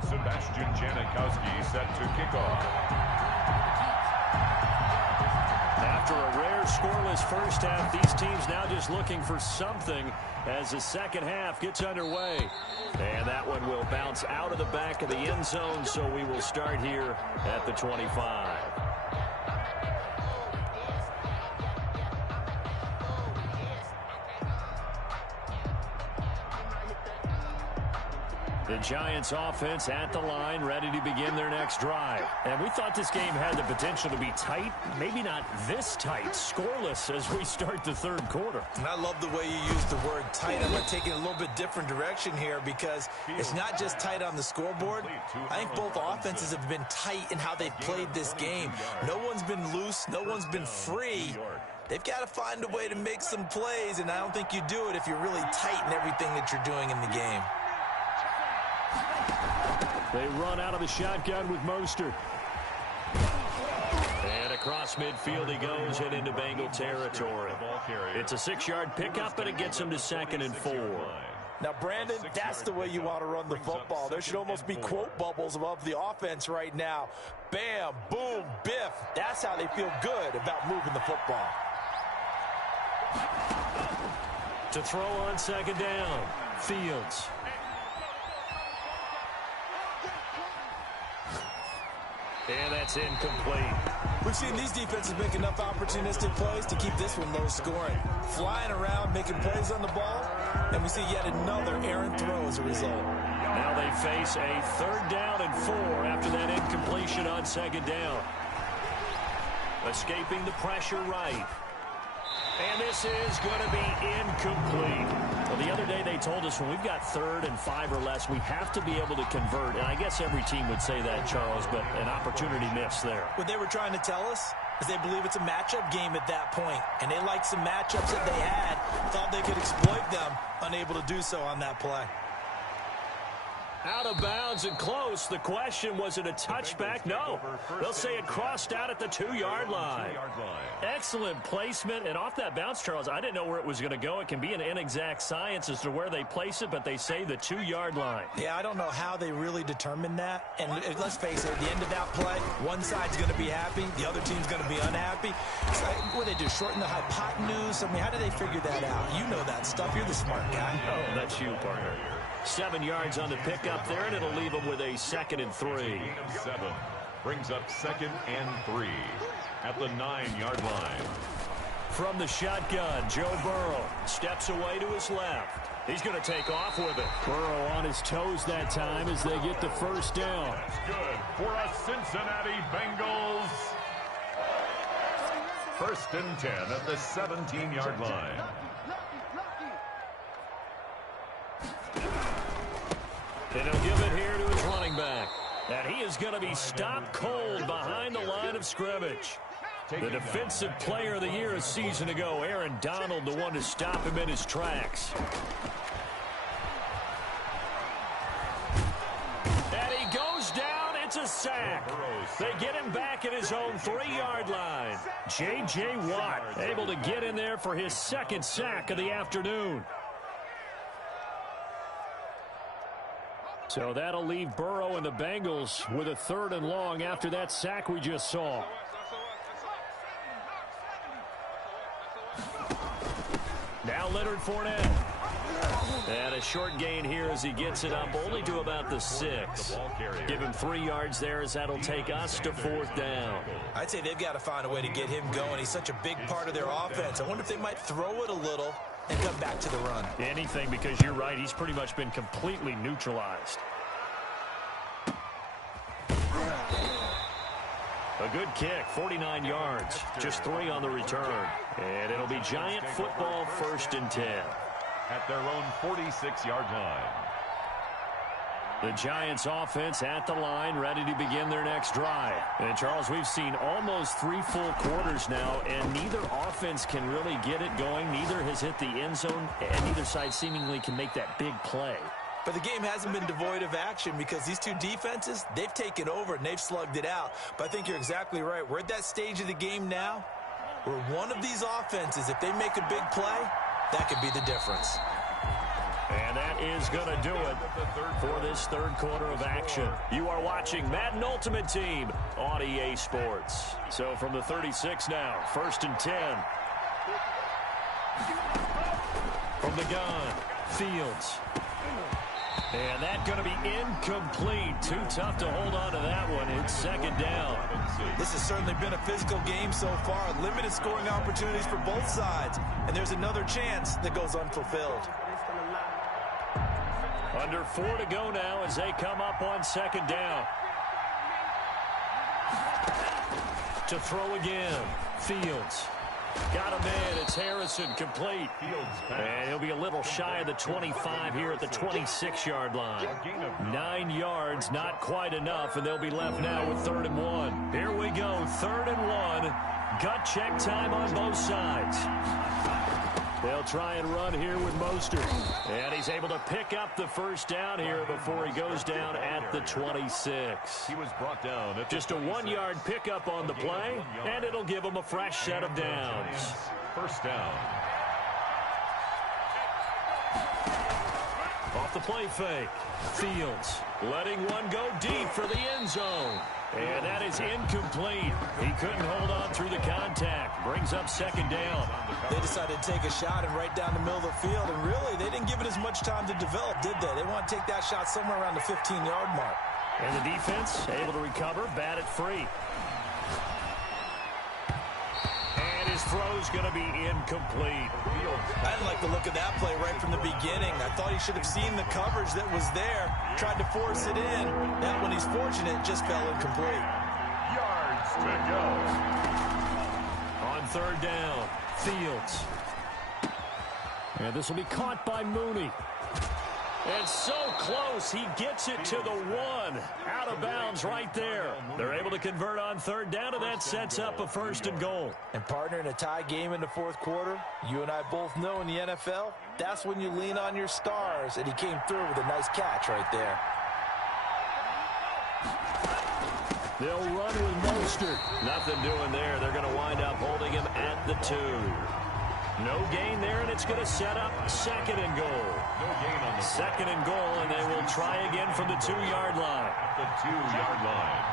Sebastian Janikowski set to kick off. After a rare scoreless first half, these teams now just looking for something as the second half gets underway. And that one will bounce out of the back of the end zone, so we will start here at the 25. The Giants offense at the line, ready to begin their next drive. And we thought this game had the potential to be tight, maybe not this tight, scoreless as we start the third quarter. And I love the way you use the word tight. I'm going to take it a little bit different direction here because it's not just tight on the scoreboard. I think both offenses have been tight in how they've played this game. No one's been loose. No one's been free. They've got to find a way to make some plays, and I don't think you do it if you're really tight in everything that you're doing in the game. They run out of the shotgun with Mostert. And across midfield he goes and into Bengal territory. It's a 6-yard pickup, but it gets him to 2nd and 4. Now, Brandon, that's the way you want to run the football. There should almost be quote bubbles above the offense right now. Bam, boom, biff. That's how they feel good about moving the football. To throw on 2nd down, Fields. And that's incomplete. We've seen these defenses make enough opportunistic plays to keep this one low scoring. Flying around, making plays on the ball, and we see yet another errant throw as a result. Now they face a 3rd down and 4 after that incompletion on 2nd down. Escaping the pressure right. And this is going to be incomplete. Well, the other day they told us when we've got 3rd and 5 or less, we have to be able to convert. And I guess every team would say that, Charles, but an opportunity missed there. What they were trying to tell us is they believe it's a matchup game at that point. And they liked some matchups that they had, thought they could exploit them, unable to do so on that play. Out of bounds and close. The question, was it a touchback? No. They'll say it crossed out at the 2-yard line. Excellent placement. And off that bounce, Charles, I didn't know where it was going to go. It can be an inexact science as to where they place it, but they say the 2-yard line. Yeah, I don't know how they really determined that. And let's face it, at the end of that play, one side's going to be happy, the other team's going to be unhappy. It's like, what do they do, shorten the hypotenuse? I mean, how do they figure that out? You know that stuff. You're the smart guy. Oh, that's you, partner. 7 yards on the pickup there, and it'll leave them with a 2nd and 3. 7 brings up 2nd and 3 at the 9-yard line. From the shotgun, Joe Burrow steps away to his left. He's going to take off with it. Burrow on his toes that time as they get the first down. That's good for a Cincinnati Bengals. 1st and 10 at the 17-yard line. And he'll give it here to his running back. And he is going to be stopped cold behind the line of scrimmage. The defensive player of the year a season ago, Aaron Donald, the one to stop him in his tracks. And he goes down. It's a sack. They get him back at his own 3-yard line. J.J. Watt able to get in there for his 2nd sack of the afternoon. So that'll leave Burrow and the Bengals with a 3rd and long after that sack we just saw. Now Leonard Fournette. And a short gain here as he gets it up only to about the 6. Give him 3 yards there as that'll take us to 4th down. I'd say they've got to find a way to get him going. He's such a big part of their offense. I wonder if they might throw it a little and come back to the run. Anything, because you're right. He's pretty much been completely neutralized. A good kick, 49 yards, just 3 on the return. And it'll be Giant football 1st and 10. At their own 46-yard line. The Giants offense at the line, ready to begin their next drive. And Charles, we've seen almost 3 full quarters now, and neither offense can really get it going. Neither has hit the end zone, and neither side seemingly can make that big play. But the game hasn't been devoid of action because these two defenses, they've taken over and they've slugged it out. But I think you're exactly right. We're at that stage of the game now where one of these offenses, if they make a big play, that could be the difference. And that is going to do it for this 3rd quarter of action. You are watching Madden Ultimate Team on EA Sports. So from the 36 now, 1st and 10. From the gun, Fields. And that's going to be incomplete. Too tough to hold on to that one. It's 2nd down. This has certainly been a physical game so far. Limited scoring opportunities for both sides. And there's another chance that goes unfulfilled. Under 4 to go now as they come up on 2nd down. To throw again. Fields. Got him in. It's Harrison complete. And he'll be a little shy of the 25 here at the 26-yard line. 9 yards, not quite enough, and they'll be left now with 3rd and 1. Here we go, 3rd and 1. Gut check time on both sides. They'll try and run here with Mostert. And he's able to pick up the 1st down here before he goes down at the 26. He was brought down at just a 1-yard pickup on the play, and it'll give him a fresh set of downs. 1st down. Off the play fake. Fields letting one go deep for the end zone. And that is incomplete. He couldn't hold on through the contact. Brings up 2nd down. They decided to take a shot and right down the middle of the field. And really, they didn't give it as much time to develop, did they? They want to take that shot somewhere around the 15-yard mark. And the defense able to recover, bat it free. And his throw's going to be incomplete. I didn't like the look of that play right from the beginning. I thought he should have seen the coverage that was there, tried to force it in. That one, he's fortunate, just fell incomplete. Yards to go. On 3rd down, Fields. And this will be caught by Mooney. And so close, he gets it to the 1. Out of bounds right there. They're able to convert on 3rd down, and that sets up a 1st and goal. And partner, in a tie game in the 4th quarter, you and I both know in the NFL, that's when you lean on your stars, and he came through with a nice catch right there. They'll run with Mostert. Nothing doing there. They're going to wind up holding him at the 2. No gain there, and it's going to set up 2nd and goal. No gain on the 2nd and goal, and they will try again from the 2-yard line. At the 2-yard line.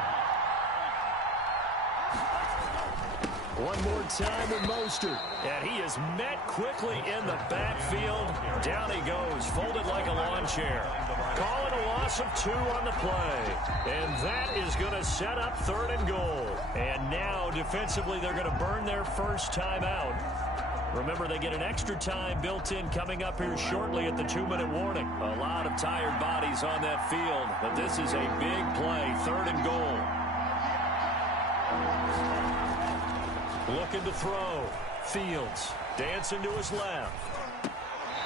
One more time with Mostert. And he is met quickly in the backfield. Down he goes, folded like a lawn chair. Calling a loss of 2 on the play. And that is going to set up 3rd and goal. And now, defensively, they're going to burn their first timeout. Remember, they get an extra time built in coming up here shortly at the 2-minute warning. A lot of tired bodies on that field, but this is a big play, 3rd and goal. Looking to throw. Fields dancing to his left.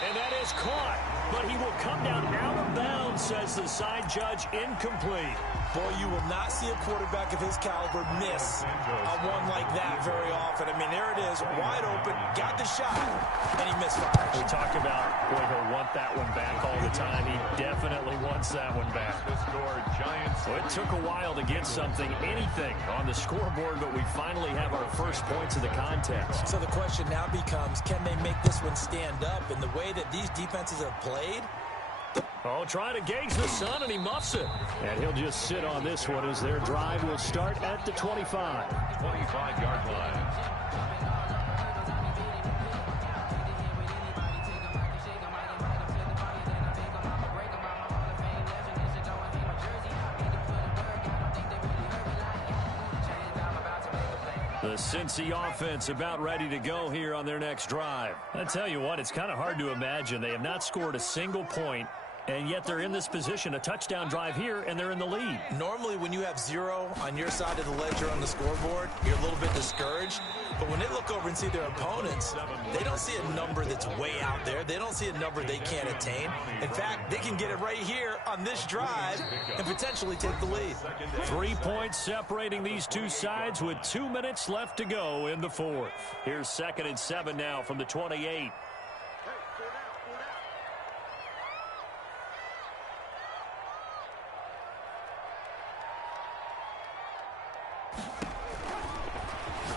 And that is caught, but he will come down out of bounds, says the side judge, incomplete. Boy, you will not see a quarterback of his caliber miss a one like that very often. I mean, there it is, wide open, got the shot, and he misfires. We talk about, boy, he'll want that one back all the time. He definitely wants that one back. So it took a while to get anything on the scoreboard, but we finally have our first points of the contest. So the question now becomes, can they make this one stand up in the way that these defenses have played? Oh, trying to gauge the sun, and he muffs it. And he'll just sit on this one as their drive will start at the 25. 25-yard line. The Cincy offense about ready to go here on their next drive. I tell you what, it's kind of hard to imagine. They have not scored a single point, and yet they're in this position, a touchdown drive here, and they're in the lead. Normally, when you have 0 on your side of the ledger on the scoreboard, you're a little bit discouraged. But when they look over and see their opponents, they don't see a number that's way out there. They don't see a number they can't attain. In fact, they can get it right here on this drive and potentially take the lead. 3 points separating these two sides with 2 minutes left to go in the 4th. Here's 2nd and 7 now from the 28.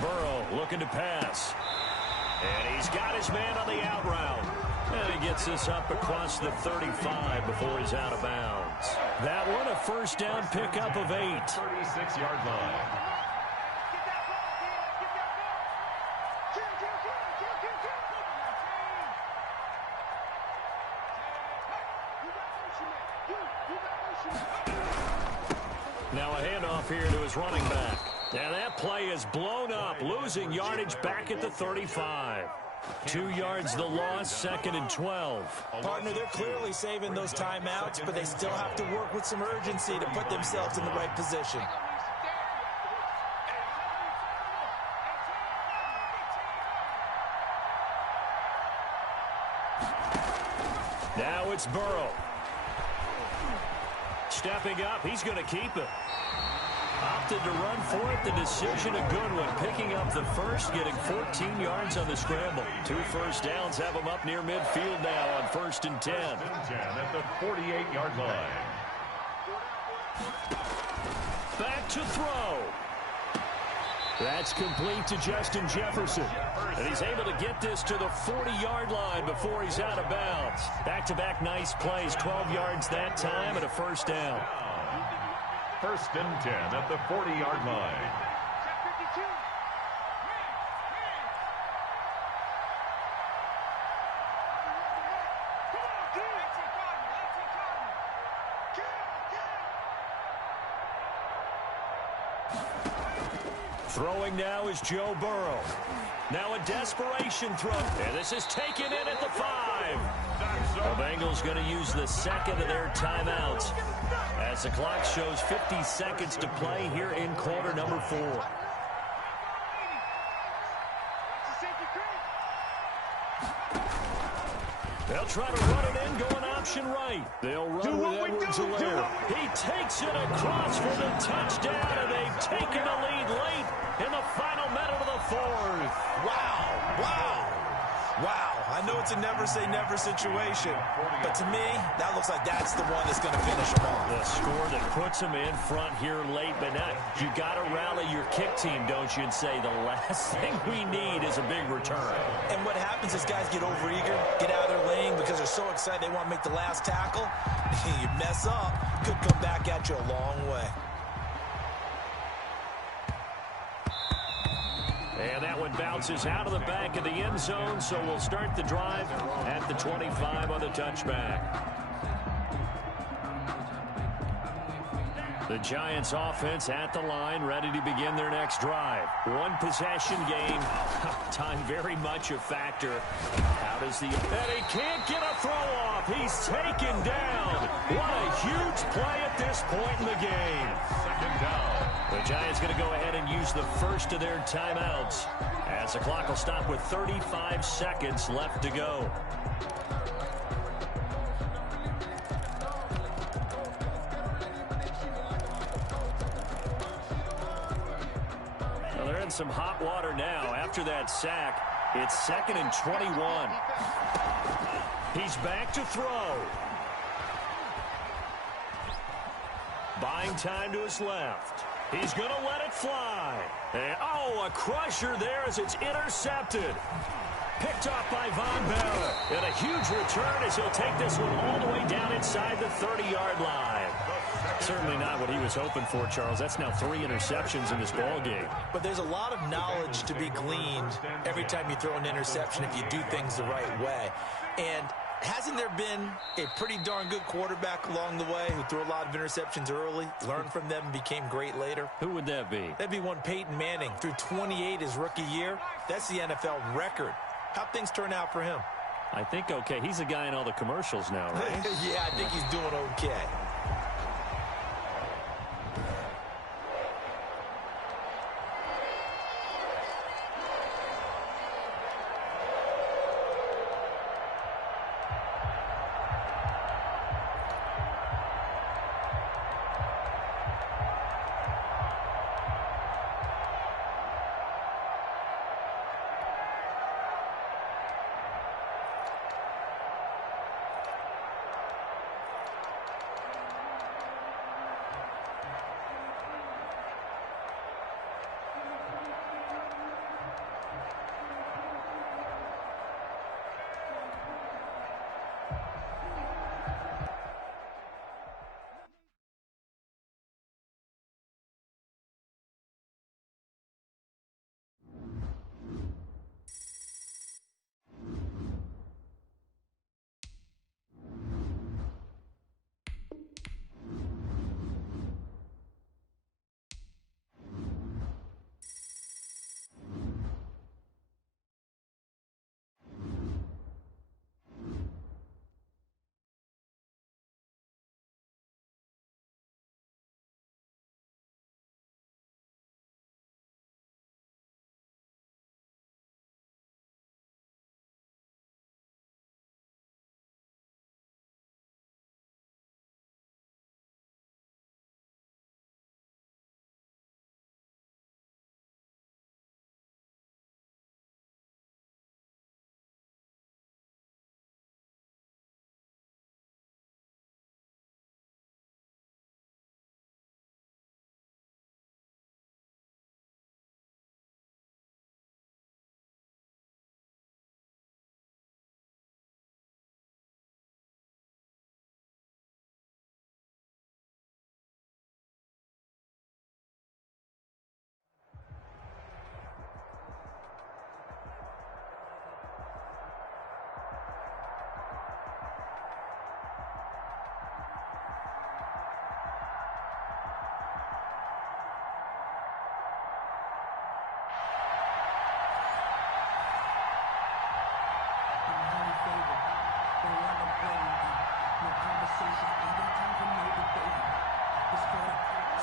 Burrow looking to pass. And he's got his man on the out route. And he gets this up across the 35 before he's out of bounds. That one a first down pickup of 8. 36-yard line. Now a handoff here to his running back. And that play is blown up, losing yardage back at the 35. 2 yards the loss, 2nd and 12. Partner, they're clearly saving those timeouts, but they still have to work with some urgency to put themselves in the right position. Now it's Burrow. Stepping up, he's going to keep it. Opted to run for it. The decision a good one. Picking up the first, getting 14 yards on the scramble. 2 first downs have him up near midfield now on 1st and 10. At the 48-yard line. Back to throw. That's complete to Justin Jefferson. And he's able to get this to the 40-yard line before he's out of bounds. Back-to-back nice plays. 12 yards that time and a first down. 1st and 10 at the 40-yard line. Throwing now is Joe Burrow. Now a desperation throw. And this is taken in at the 5. The Bengals going to use the 2nd of their timeouts as the clock shows 50 seconds to play here in quarter number 4. They'll try to run it in, going option right. They'll run with Edwards-Helaire. He takes it across for the touchdown, and they've taken the lead late in the final minute of the 4th. Wow, wow, wow. I know it's a never-say-never situation, but to me, that looks like that's the one that's going to finish them off. The score that puts them in front here late, but now you got to rally your kick team, don't you, and say the last thing we need is a big return. And what happens is guys get overeager, get out of their lane because they're so excited they want to make the last tackle. You mess up, could come back at you a long way. And that one bounces out of the back of the end zone, so we'll start the drive at the 25 on the touchback. The Giants offense at the line, ready to begin their next drive. One possession game. Time very much a factor. How does and he can't get a throw off. He's taken down. What a huge play at this point in the game. Second down. The Giants going to go ahead and use the first of their timeouts as the clock will stop with 35 seconds left to go. Well, they're in some hot water now. After that sack, it's 2nd and 21. He's back to throw. Buying time to his left. He's going to let it fly. And, a crusher there as it's intercepted. Picked off by Von Bell. And a huge return as he'll take this one all the way down inside the 30-yard line. Certainly not what he was hoping for, Charles. That's now 3 interceptions in this ball game. But there's a lot of knowledge to be gleaned every time you throw an interception if you do things the right way. And hasn't there been a pretty darn good quarterback along the way who threw a lot of interceptions early, learned from them, and became great later? Who would that be? That'd be one Peyton Manning. Threw 28 his rookie year. That's the NFL record. How'd things turn out for him? I think okay. He's a guy in all the commercials now, right? Yeah, I think he's doing okay.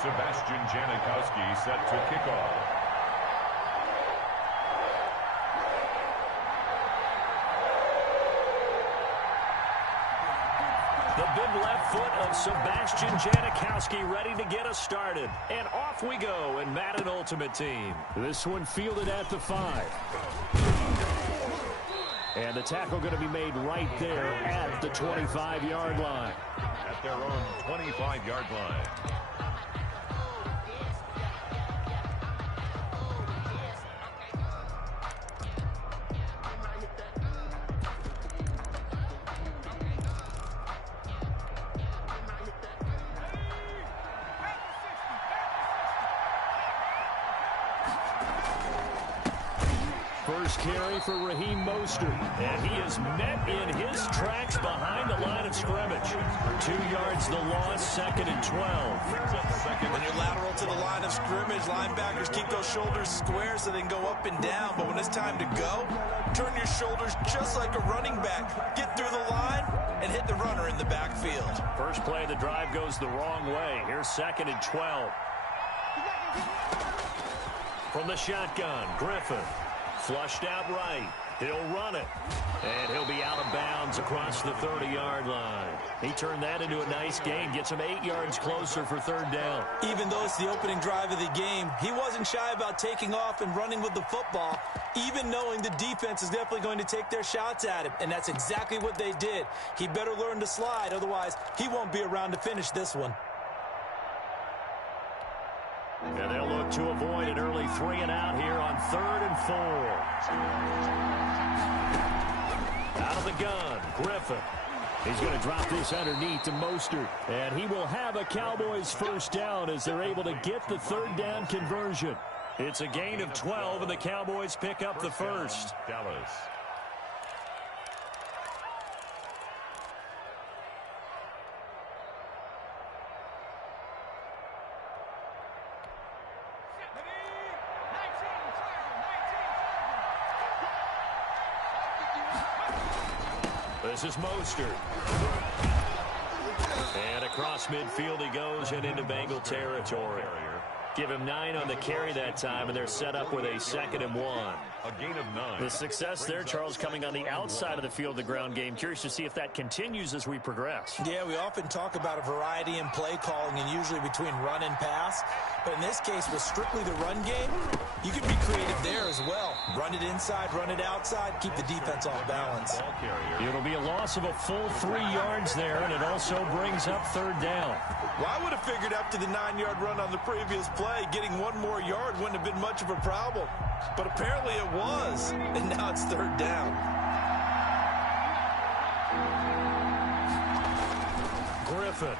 Sebastian Janikowski set to kick off. The big left foot of Sebastian Janikowski ready to get us started. And off we go in Madden Ultimate Team. This one fielded at the 5. And the tackle going to be made right there at the 25-yard line. At their own 25-yard line. first carry for Raheem Mostert. And he is met in his tracks behind the line of scrimmage. 2 yards the loss, 2nd and 12. When you're lateral to the line of scrimmage, linebackers keep those shoulders square so they can go up and down. But when it's time to go, turn your shoulders just like a running back. Get through the line and hit the runner in the backfield. First play of the drive goes the wrong way. Here's 2nd and 12. From the shotgun, Griffin. Flushed out right. He'll run it. And he'll be out of bounds across the 30-yard line. He turned that into a nice gain. Gets him 8 yards closer for 3rd down. Even though it's the opening drive of the game, he wasn't shy about taking off and running with the football, even knowing the defense is definitely going to take their shots at him. And that's exactly what they did. He better learn to slide, otherwise he won't be around to finish this one. And they'll look to avoid an early 3 and out here on 3rd and 4. Out of the gun, Griffin. He's going to drop this underneath to Mostert. And he will have a Cowboys first down as they're able to get the 3rd down conversion. It's a gain of 12, and the Cowboys pick up the first. Dallas. This is Mostert. And across midfield he goes and into Bengal territory. Give him 9 on the carry that time, and they're set up with a 2nd and 1. A gain of 9. The success there, Charles, coming on the outside of the field, the ground game. Curious to see if that continues as we progress. Yeah, we often talk about a variety in play calling and usually between run and pass. But in this case, with strictly the run game, you can be creative there as well. Run it inside, run it outside, keep the defense off balance. It'll be a loss of a full 3 yards there, and it also brings up 3rd down. Well, I would have figured after the 9-yard run on the previous play, getting 1 more yard wouldn't have been much of a problem. But apparently it was, and now it's 3rd down. Griffin.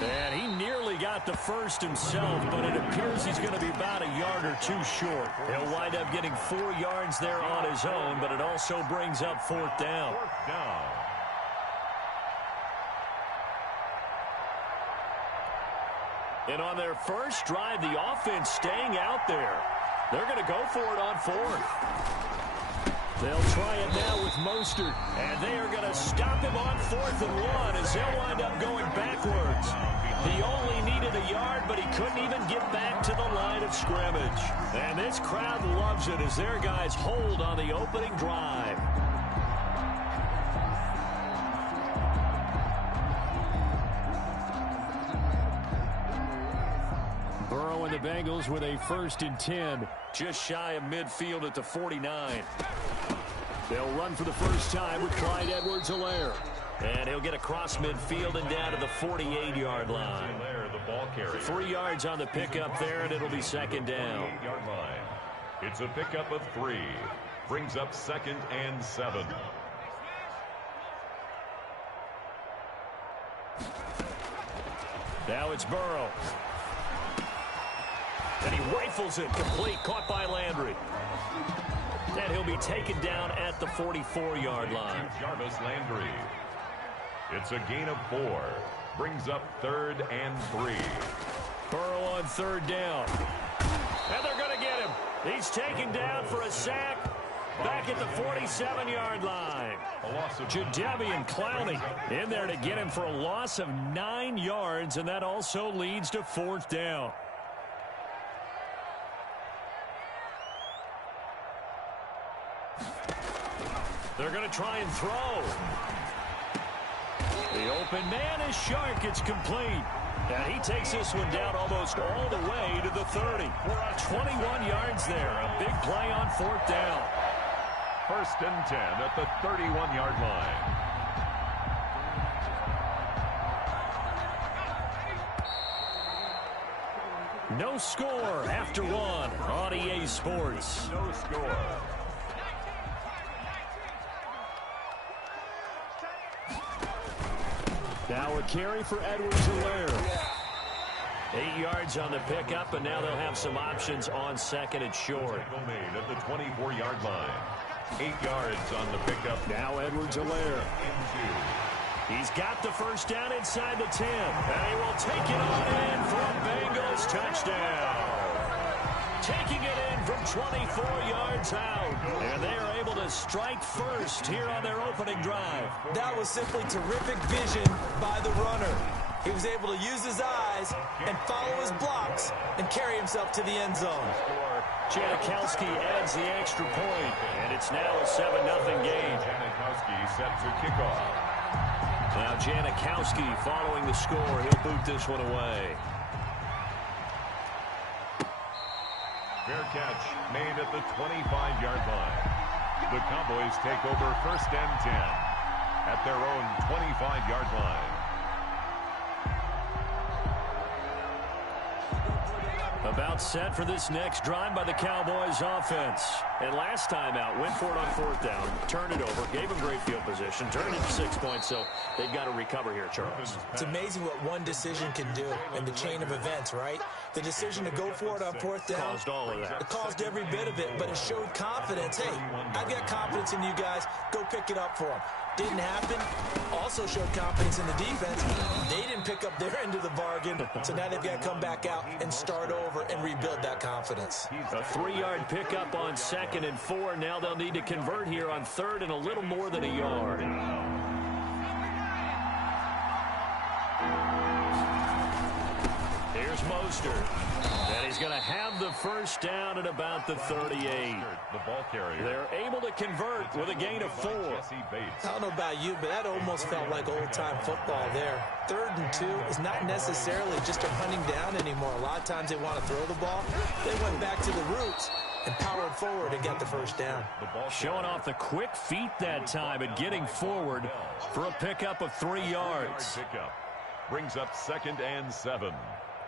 And he nearly got the first himself, but it appears he's going to be about a yard or 2 short. He'll wind up getting 4 yards there on his own, but it also brings up 4th down. 4th down. And on their first drive, the offense staying out there. They're going to go for it on 4th. They'll try it now with Mostert, and they are going to stop him on 4th and 1 as they'll wind up going backwards. He only needed a yard, but he couldn't even get back to the line of scrimmage. And this crowd loves it as their guys hold on the opening drive. Burrow and the Bengals with a 1st and 10, just shy of midfield at the 49. They'll run for the first time with Clyde Edwards-Helaire. And he'll get across midfield and down to the 48-yard line. The ball carrier. 3 yards on the pickup there, and it'll be 2nd down. 8-yard line. It's a pickup of 3. Brings up 2nd and 7. Now it's Burrow. And he rifles it complete, caught by Landry. And he'll be taken down at the 44-yard line. Jarvis Landry. It's a gain of 4. Brings up 3rd and 3. Burrow on 3rd down. And they're going to get him. He's taken down for a sack back at the 47-yard line. Jadeveon Clowney in there to get him for a loss of 9 yards, and that also leads to 4th down. They're going to try and throw. The open man is Shark. It's complete. And he takes this one down almost all the way to the 30. 21 yards there. A big play on 4th down. 1st and 10 at the 31-yard line. No score after 1 on EA Sports. No score. Now a carry for Edwards-Helaire. 8 yards on the pickup, and now they'll have some options on second and short. Tackle made at the 24-yard line. 8 yards on the pickup. Now Edwards-Helaire. He's got the first down inside the 10. And he will take it on in for a Bengals touchdown. Taking it in from 24 yards out. And they are able to strike first here on their opening drive. That was simply terrific vision by the runner. He was able to use his eyes and follow his blocks and carry himself to the end zone. Janikowski adds the extra point, and it's now a 7-0 game. Janikowski set to kick off. Now Janikowski following the score. He'll boot this one away. Fair catch made at the 25-yard line. The Cowboys take over first and 10 at their own 25-yard line. About set for this next drive by the Cowboys offense. And last time out, went for it on 4th down, turned it over, gave them great field position, turned it to 6 points, so they've got to recover here, Charles. It's amazing what one decision can do in the chain of events, right? The decision to go for it on 4th down. Caused all of that. It caused every bit of it, but it showed confidence. Hey, I've got confidence in you guys. Go pick it up for them. Didn't happen. Also showed confidence in the defense. They didn't pick up their end of the bargain, so now they've got to come back out and start over and rebuild that confidence. A 3-yard pickup on 2nd and 4. Now they'll need to convert here on 3rd and a little more than a yard. Here's Mostert. And he's going to have the first down at about the 38. The ball carrier. They're able to convert with a gain of 4. I don't know about you, but that almost felt like old-time football there. 3rd and 2 is not necessarily just a hunting down anymore. A lot of times they want to throw the ball. They went back to the roots and powered forward and got the first down. Showing off the quick feet that time and getting forward for a pickup of 3 yards. Pickup brings up 2nd and 7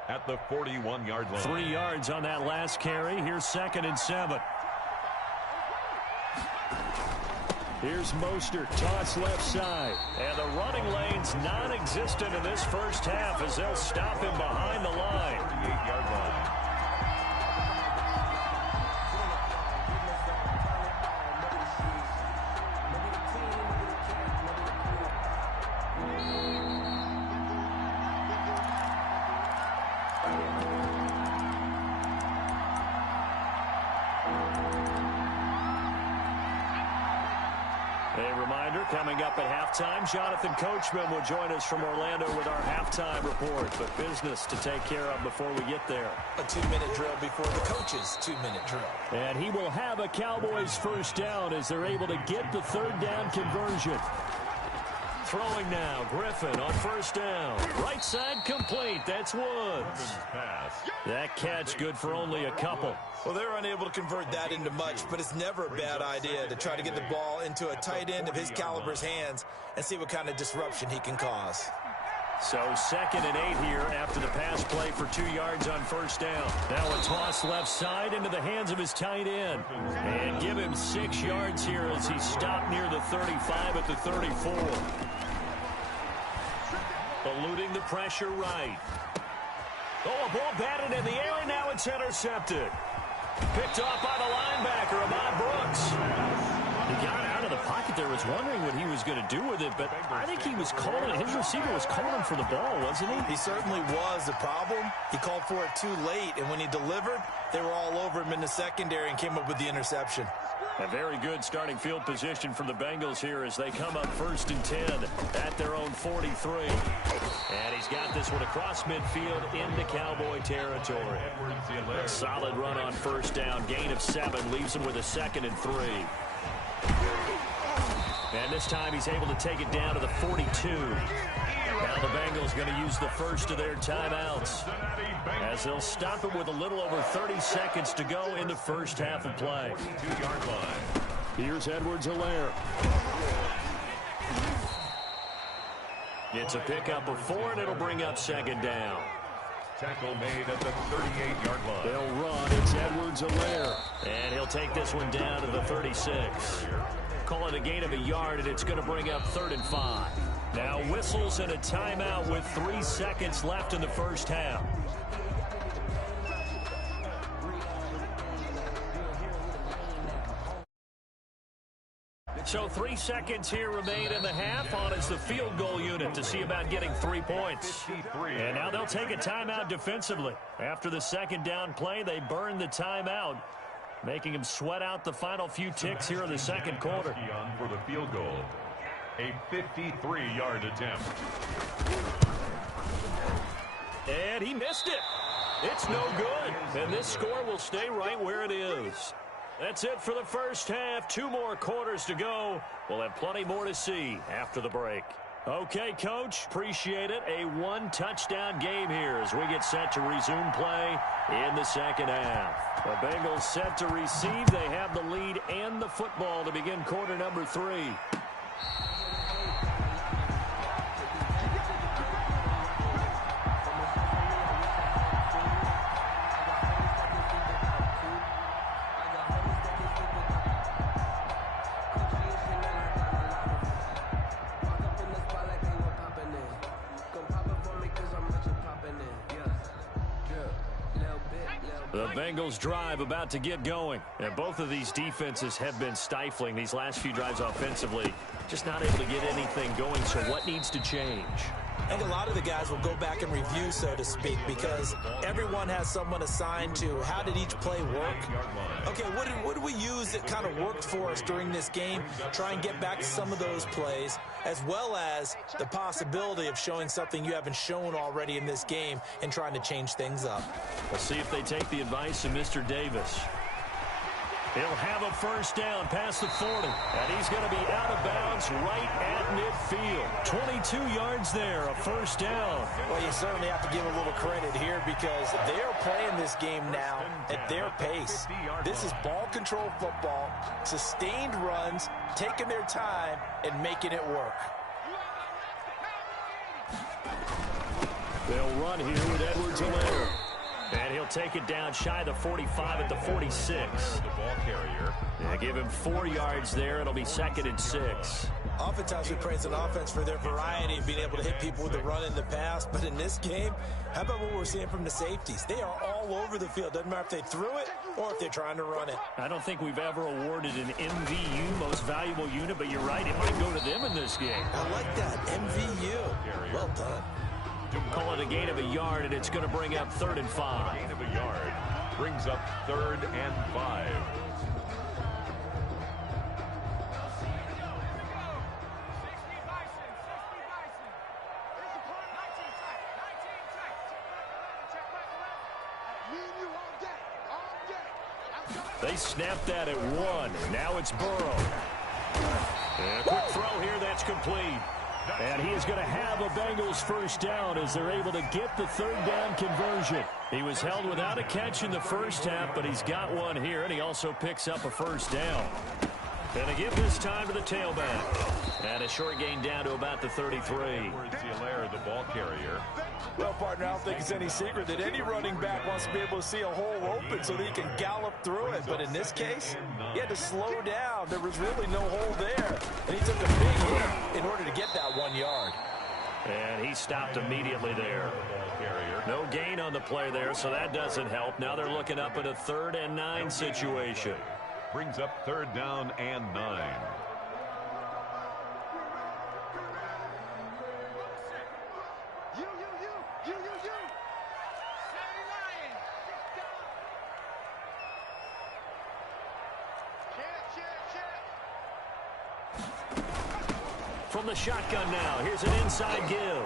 at the 41-yard line. 3 yards on that last carry. Here's 2nd and 7. Here's Mostert, toss left side. And the running lane's non-existent in this first half as they'll stop him behind the line. 38-yard line. A reminder, coming up at halftime, Jonathan Coachman will join us from Orlando with our halftime report. But business to take care of before we get there. A 2-minute drill before the coach's 2-minute drill. And he will have a Cowboys first down as they're able to get the 3rd down conversion. Throwing now, Griffin on first down. Right side complete. That's Woods. That catch good for only a couple. Well, they're unable to convert that into much, but it's never a bad idea to try to get the ball into a tight end of his caliber's hands and see what kind of disruption he can cause. So 2nd and 8 here after the pass play for 2 yards on first down. Now a toss left side into the hands of his tight end. And give him 6 yards here as he stopped near the 35 at the 34. Eluding the pressure right. Oh, a ball batted in the air, and now it's intercepted. Picked off by the linebacker, Ahmad Brooks. He got out of the pocket there, was wondering what he was going to do with it, but I think he was calling, his receiver was calling for the ball, wasn't he? He certainly was. The problem, he called for it too late, and when he delivered, they were all over him in the secondary and came up with the interception. A very good starting field position for the Bengals here as they come up 1st and 10 at their own 43. And he's got this one across midfield into Cowboy territory. Solid run on first down. Gain of 7 leaves him with a 2nd and 3. And this time he's able to take it down to the 42. Now the Bengals going to use the first of their timeouts as they'll stop it with a little over 30 seconds to go in the first half of play. 2-yard line. Here's Edwards-Helaire. It's a pickup of 4, and it'll bring up 2nd down. Tackle made at the 38-yard line. They'll run. It's Edwards-Helaire. And he'll take this one down to the 36. Call it a gain of a yard, and it's going to bring up 3rd and 5. Now whistles and a timeout with 3 seconds left in the first half. So 3 seconds here remain in the half. On is the field goal unit to see about getting 3 points. And now they'll take a timeout defensively. After the second down play, they burn the timeout, making them sweat out the final few ticks here in the second quarter. For the field goal, a 53-yard attempt. And he missed it. It's no good. And this score will stay right where it is. That's it for the first half. 2 more quarters to go. We'll have plenty more to see after the break. Okay, Coach, appreciate it. A 1-touchdown game here as we get set to resume play in the second half. The Bengals set to receive. They have the lead and the football to begin quarter number 3. The Bengals drive about to get going. And both of these defenses have been stifling these last few drives offensively. Just not able to get anything going, so what needs to change? I think a lot of the guys will go back and review, so to speak, because everyone has someone assigned to how did each play work. Okay, what did we use that kind of worked for us during this game? Try and get back to some of those plays, as well as the possibility of showing something you haven't shown already in this game and trying to change things up. We'll see if they take the advice of Mr. Davis. He'll have a first down past the 40, and he's going to be out of bounds right at midfield. 22 yards there, a first down. Well, you certainly have to give a little credit here because they are playing this game now at their pace. This is ball control football, sustained runs, taking their time, and making it work. They'll run here with Edwards-Helaire. And he'll take it down shy of the 45 at the 46. The ball carrier. Yeah, give him 4 yards there. It'll be 2nd and 6. Oftentimes we praise an offense for their variety of being able to hit people with the run in the pass. But in this game, how about what we're seeing from the safeties? They are all over the field. Doesn't matter if they threw it or if they're trying to run it. I don't think we've ever awarded an MVU, most valuable unit, but you're right. It might go to them in this game. I like that. MVU. Well done. Call it a gain of a yard, and it's going to bring up 3rd and 5. Gain of a yard brings up 3rd and 5. They snapped that at 1. Now it's Burrow. And a quick throw here. That's complete. And he is going to have a Bengals first down as they're able to get the 3rd down conversion. He was held without a catch in the first half, but he's got one here, and he also picks up a first down. And to give this time to the tailback. And a short gain down to about the 33. Edwards-Helaire, the ball carrier. Well, partner, I don't think it's any secret that any running back wants to be able to see a hole open so that he can gallop through it. But in this case, he had to slow down. There was really no hole there. And he took a big hit in order to get that 1 yard. And he stopped immediately there. No gain on the play there, so that doesn't help. Now they're looking up at a 3rd and 9 situation. Brings up 3rd down and 9. From the shotgun now, here's an inside give.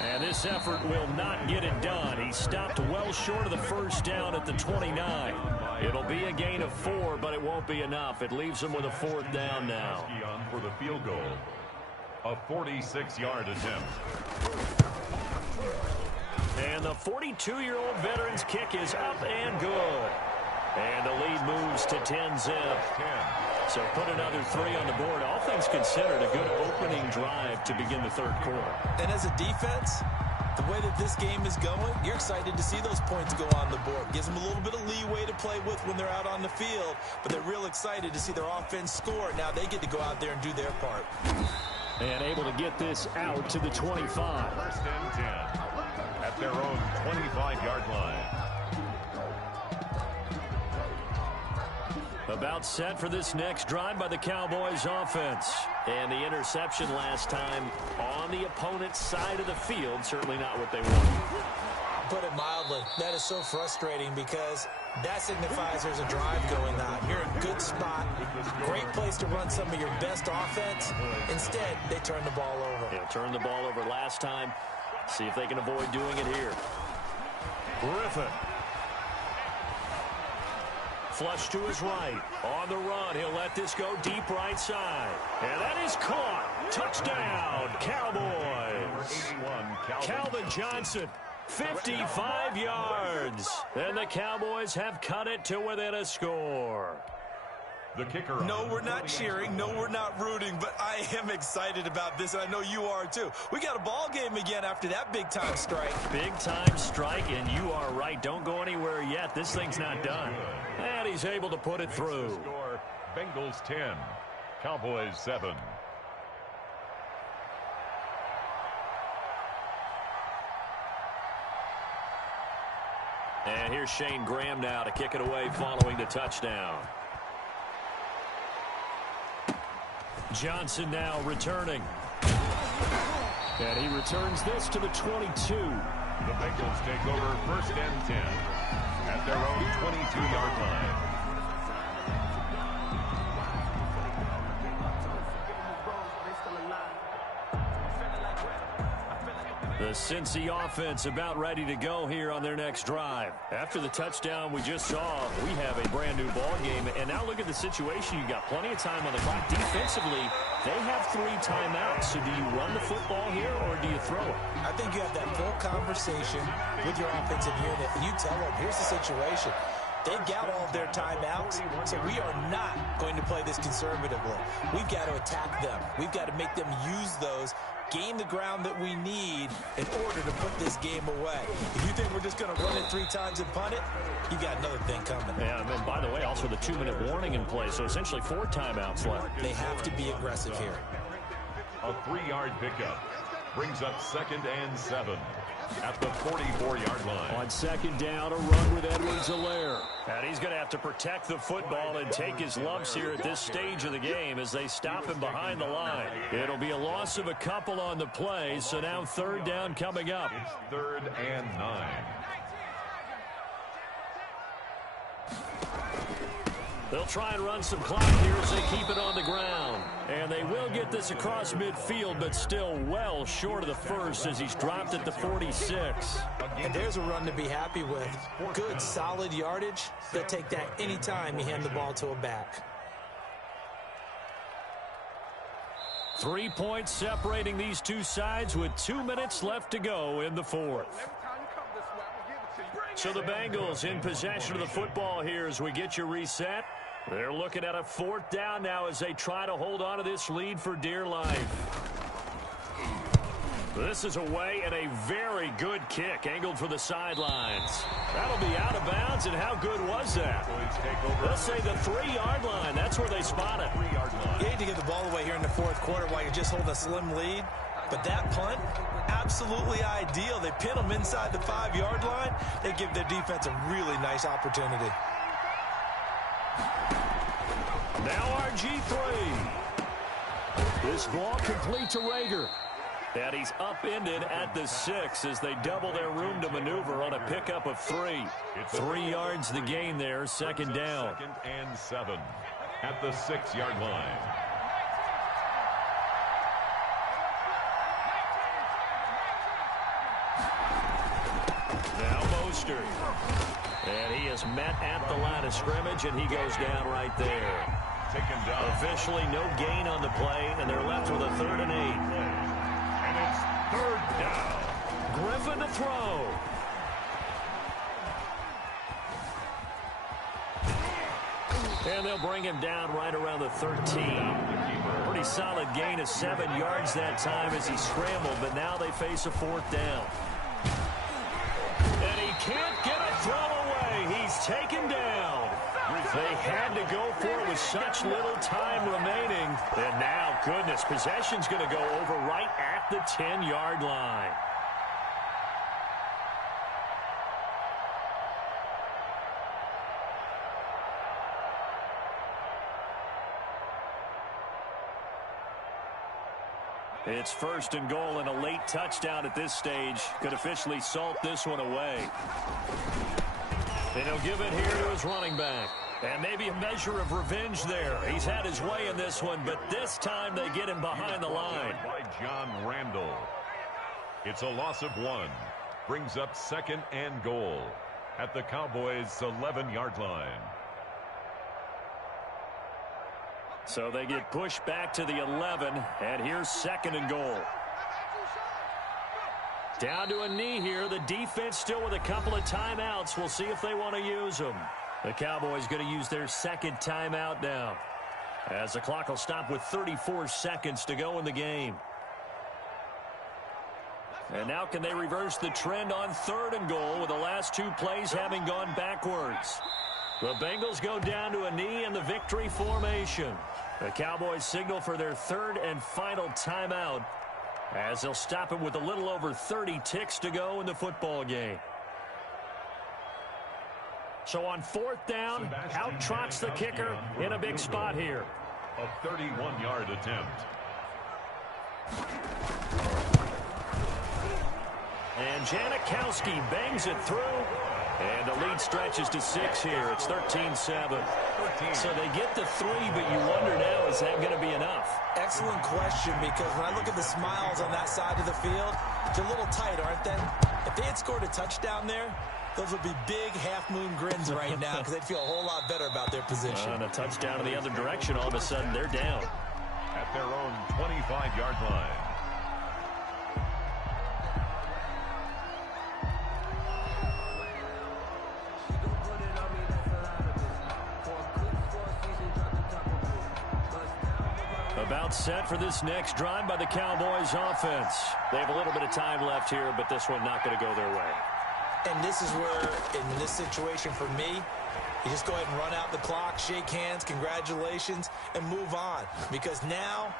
And this effort will not get it done. He stopped well short of the first down at the 29. It'll be a gain of 4, but it won't be enough. It leaves him with a 4th down now. For the field goal, a 46-yard attempt. And the 42-year-old veteran's kick is up and good. And the lead moves to 10-zip. So put another 3 on the board. All things considered, a good opening drive to begin the 3rd quarter. And as a defense, the way that this game is going, you're excited to see those points go on the board. Gives them a little bit of leeway to play with when they're out on the field, but they're real excited to see their offense score. Now they get to go out there and do their part. And able to get this out to the 25. 1st and 10 at their own 25-yard line. About set for this next drive by the Cowboys offense. And the interception last time on the opponent's side of the field. Certainly not what they wanted. Put it mildly, that is so frustrating because that signifies there's a drive going on. You're in a good spot, great place to run some of your best offense. Instead, they turn the ball over. They'll turn the ball over last time. See if they can avoid doing it here. Griffin. Flush to his right. On the run, he'll let this go deep right side. And that is caught. Touchdown, Cowboys. Calvin Johnson, 55 yards. And the Cowboys have cut it to within a score. The kicker. No, we're not cheering. No, we're not rooting. But I am excited about this, and I know you are too. We got a ball game again after that big-time strike. Big-time strike, and you are right. Don't go anywhere yet. This thing's not done. And he's able to put it through. Score, Bengals 10, Cowboys 7. And here's Shane Graham now to kick it away following the touchdown. Johnson now returning. And he returns this to the 22. The Bengals take over first and 10 at their own 22-yard line. The Cincy offense about ready to go here on their next drive. After the touchdown we just saw, we have a brand new ball game. And now look at the situation. You've got plenty of time on the clock. Defensively, they have 3 timeouts. So do you run the football here or do you throw it? I think you have that full conversation with your offensive unit. You tell them, here's the situation. They've got all of their timeouts, so we are not going to play this conservatively. We've got to attack them. We've got to make them use those, gain the ground that we need in order to put this game away. If you think we're just going to run it 3 times and punt it, you got another thing coming. Yeah, and by the way, also the 2-minute warning in play, so essentially 4 timeouts left. They have to be aggressive here. A 3-yard pickup brings up 2nd and 7 at the 44-yard line. On 2nd down, a run with Edwards-Helaire. And he's going to have to protect the football and take his lumps here at this stage of the game as they stop him behind the line. It'll be a loss of a couple on the play, so now 3rd down coming up. It's 3rd and 9. They'll try and run some clock here as they keep it on the ground. And they will get this across midfield, but still well short of the first as he's dropped at the 46. And there's a run to be happy with. Good, solid yardage. They'll take that anytime you hand the ball to a back. 3 points separating these two sides with 2 minutes left to go in the 4th. So the Bengals in possession of the football here as we get you reset. They're looking at a 4th down now as they try to hold on to this lead for dear life. This is away and a very good kick angled for the sidelines. That'll be out of bounds, and how good was that? Let's say the 3-yard line. That's where they spot it. 3-yard line. You need to get the ball away here in the 4th quarter while you're just holding a slim lead. But that punt, absolutely ideal. They pin them inside the 5-yard line. They give their defense a really nice opportunity. Now RG3. This ball complete to Rager. And he's upended at the 6 as they double their room to maneuver on a pickup of 3. 3 yards the gain there, 2nd down. 2nd and 7 at the 6-yard line. Now Mostert. And he is met at the line of scrimmage, and he goes down right there. Taken down. Officially no gain on the play, and they're left with a 3rd and 8. And it's 3rd down. Griffin to throw. And they'll bring him down right around the 13. Pretty solid gain of 7 yards that time as he scrambled, but now they face a 4th down. And he can't get a throw away. He's taken down. They had to go for it with such little time remaining. And now, goodness, possession's going to go over right at the 10-yard line. It's first and goal, and a late touchdown at this stage could officially salt this one away. And he'll give it here to his running back. And maybe a measure of revenge there. He's had his way in this one, but this time they get him behind the line. By John Randall. It's a loss of 1. Brings up second and goal at the Cowboys' 11-yard line. So they get pushed back to the 11, and here's second and goal. Down to a knee here. The defense still with a couple of timeouts. We'll see if they want to use them. The Cowboys going to use their second timeout now, as the clock will stop with 34 seconds to go in the game. And now can they reverse the trend on third and goal with the last 2 plays having gone backwards? The Bengals go down to a knee in the victory formation. The Cowboys signal for their third and final timeout, as they'll stop it with a little over 30 ticks to go in the football game. So on fourth down, out trots the kicker in a big spot here. A 31-yard attempt. And Janikowski bangs it through. And the lead stretches to 6 here. It's 13-7. So they get the 3, but you wonder now, is that going to be enough? Excellent question, because when I look at the smiles on that side of the field, they're a little tight, aren't they? If they had scored a touchdown there, those would be big half-moon grins right now, because they'd feel a whole lot better about their position. And a touchdown in the other direction, all of a sudden they're down. At their own 25-yard line. About set for this next drive by the Cowboys offense. They have a little bit of time left here, but this one not going to go their way. And this is where, in this situation for me, you just go ahead and run out the clock, shake hands, congratulations, and move on. Because now,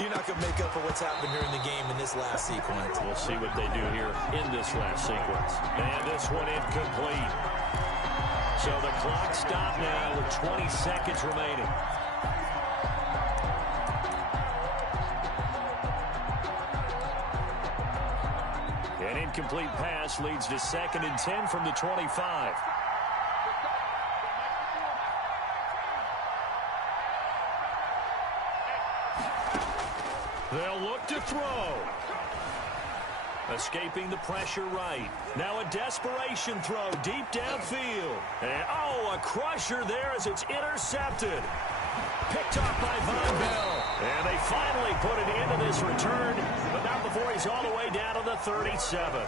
you're not going to make up for what's happened during the game in this last sequence. We'll see what they do here in this last sequence. And this one incomplete. So the clock stopped now with 20 seconds remaining. An incomplete pass leads to 2nd and 10 from the 25. They'll look to throw. Escaping the pressure right. Now a desperation throw deep downfield. And, a crusher there as it's intercepted. Picked off by Von Bell. And they finally put it into this return, but not before he's all the way down to the 37.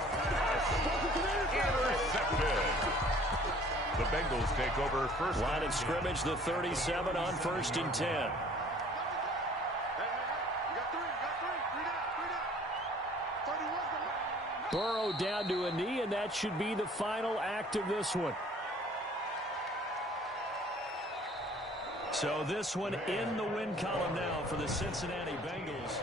Intercepted. The Bengals take over first. Line of scrimmage, the 37 on 1st and 10. Burrow down to a knee, and that should be the final act of this one. So this one in the win column now for the Cincinnati Bengals.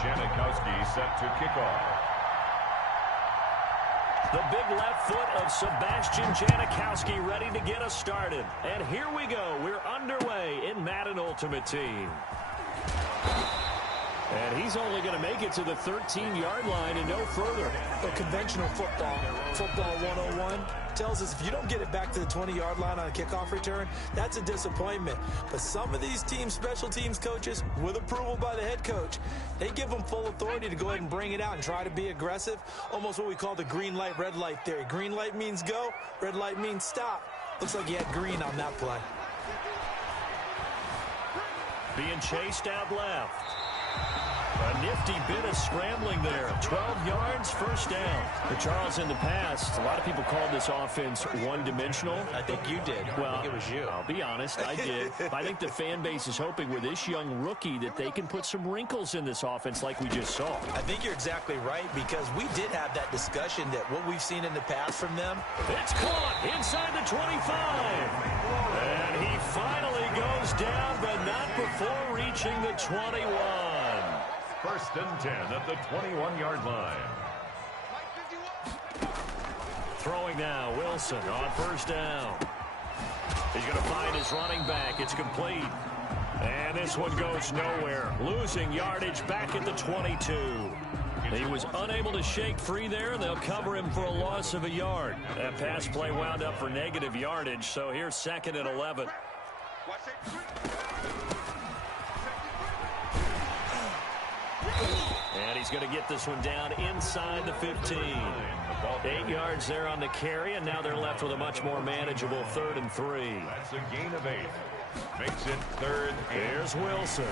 Janikowski set to kick off. The big left foot of Sebastian Janikowski ready to get us started. And here we go. We're underway in Madden Ultimate Team. And he's only going to make it to the 13-yard line and no further. But conventional football 101, tells us if you don't get it back to the 20-yard line on a kickoff return, that's a disappointment. But some of these team special teams coaches, with approval by the head coach, they give them full authority to go ahead and bring it out and try to be aggressive. Almost what we call the green light, red light theory. Green light means go, red light means stop. Looks like he had green on that play. Being chased out left. A nifty bit of scrambling there. 12 yards, first down. For Charles, in the past, a lot of people called this offense one-dimensional. I think you did. Well, I think it was you. I'll be honest, I did. I think the fan base is hoping with this young rookie that they can put some wrinkles in this offense like we just saw. I think you're exactly right, because we did have that discussion that what we've seen in the past from them. It's caught inside the 25. And he finally goes down, but not before reaching the 21. First and 10 at the 21-yard line. Throwing now, Wilson on first down. He's going to find his running back. It's complete. And this one goes nowhere. Losing yardage back at the 22. He was unable to shake free there. They'll cover him for a loss of a yard. That pass play wound up for negative yardage, so here's second and 11. And he's going to get this one down inside the 15. 8 yards there on the carry, and now they're left with a much more manageable 3rd and 3. That's a gain of 8. Makes it 3rd. Here's Wilson,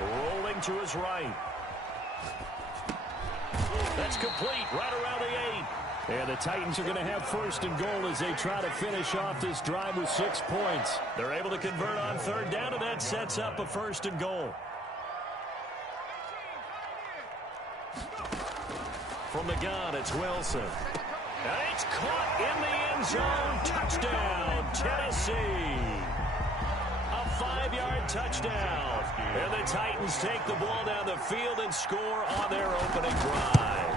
rolling to his right. That's complete, right around the 8. And the Titans are going to have first and goal as they try to finish off this drive with 6 points. They're able to convert on 3rd down, and that sets up a first and goal. From the gun, it's Wilson. And it's caught in the end zone. Touchdown, Tennessee. A 5-yard touchdown. And the Titans take the ball down the field and score on their opening drive.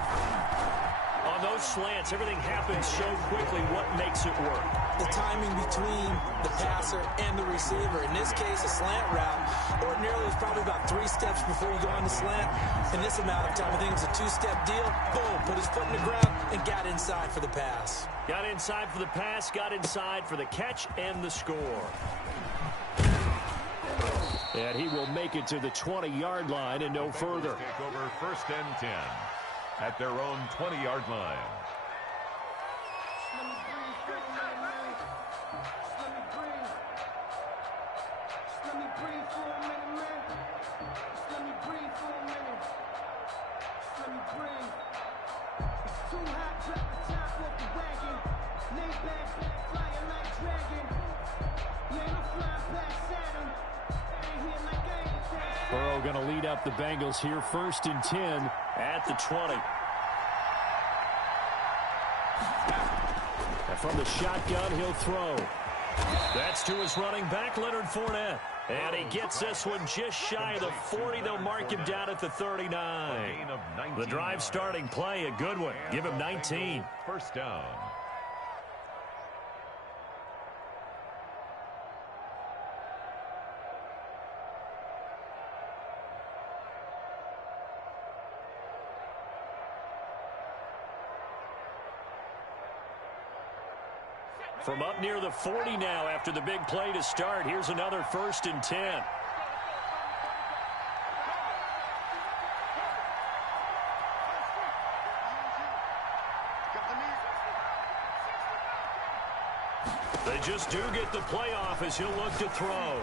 On those slants, everything happens so quickly. What makes it work? The timing between the passer and the receiver. In this case, a slant route. Ordinarily, it's probably about 3 steps before you go on the slant. In this amount of time, I think it was a 2-step deal. Boom, put his foot in the ground and got inside for the pass. Got inside for the pass, got inside for the catch and the score. And he will make it to the 20-yard line and no further. Take over first and 10 at their own 20-yard line. Burrow going to lead up the Bengals here, first and 10 at the 20. And from the shotgun, he'll throw. That's to his running back, Leonard Fournette. And he gets this one just shy of the 40. They'll mark him down at the 39. The drive starting play, a good one. Give him 19. First down. From up near the 40 now after the big play to start. Here's another first and 10. They just do get the playoff as he'll look to throw.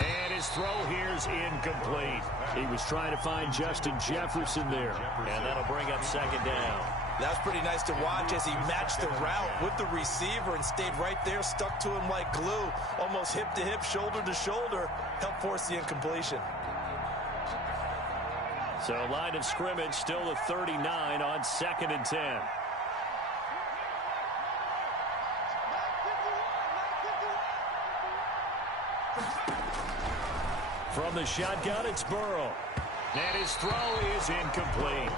And his throw here's incomplete. He was trying to find Justin Jefferson there. And that'll bring up second down. That's pretty nice to watch as he matched the route with the receiver and stayed right there, stuck to him like glue, almost hip to hip, shoulder to shoulder, helped force the incompletion. So line of scrimmage still the 39 on second and 10. From the shotgun, it's Burrow. And his throw is incomplete.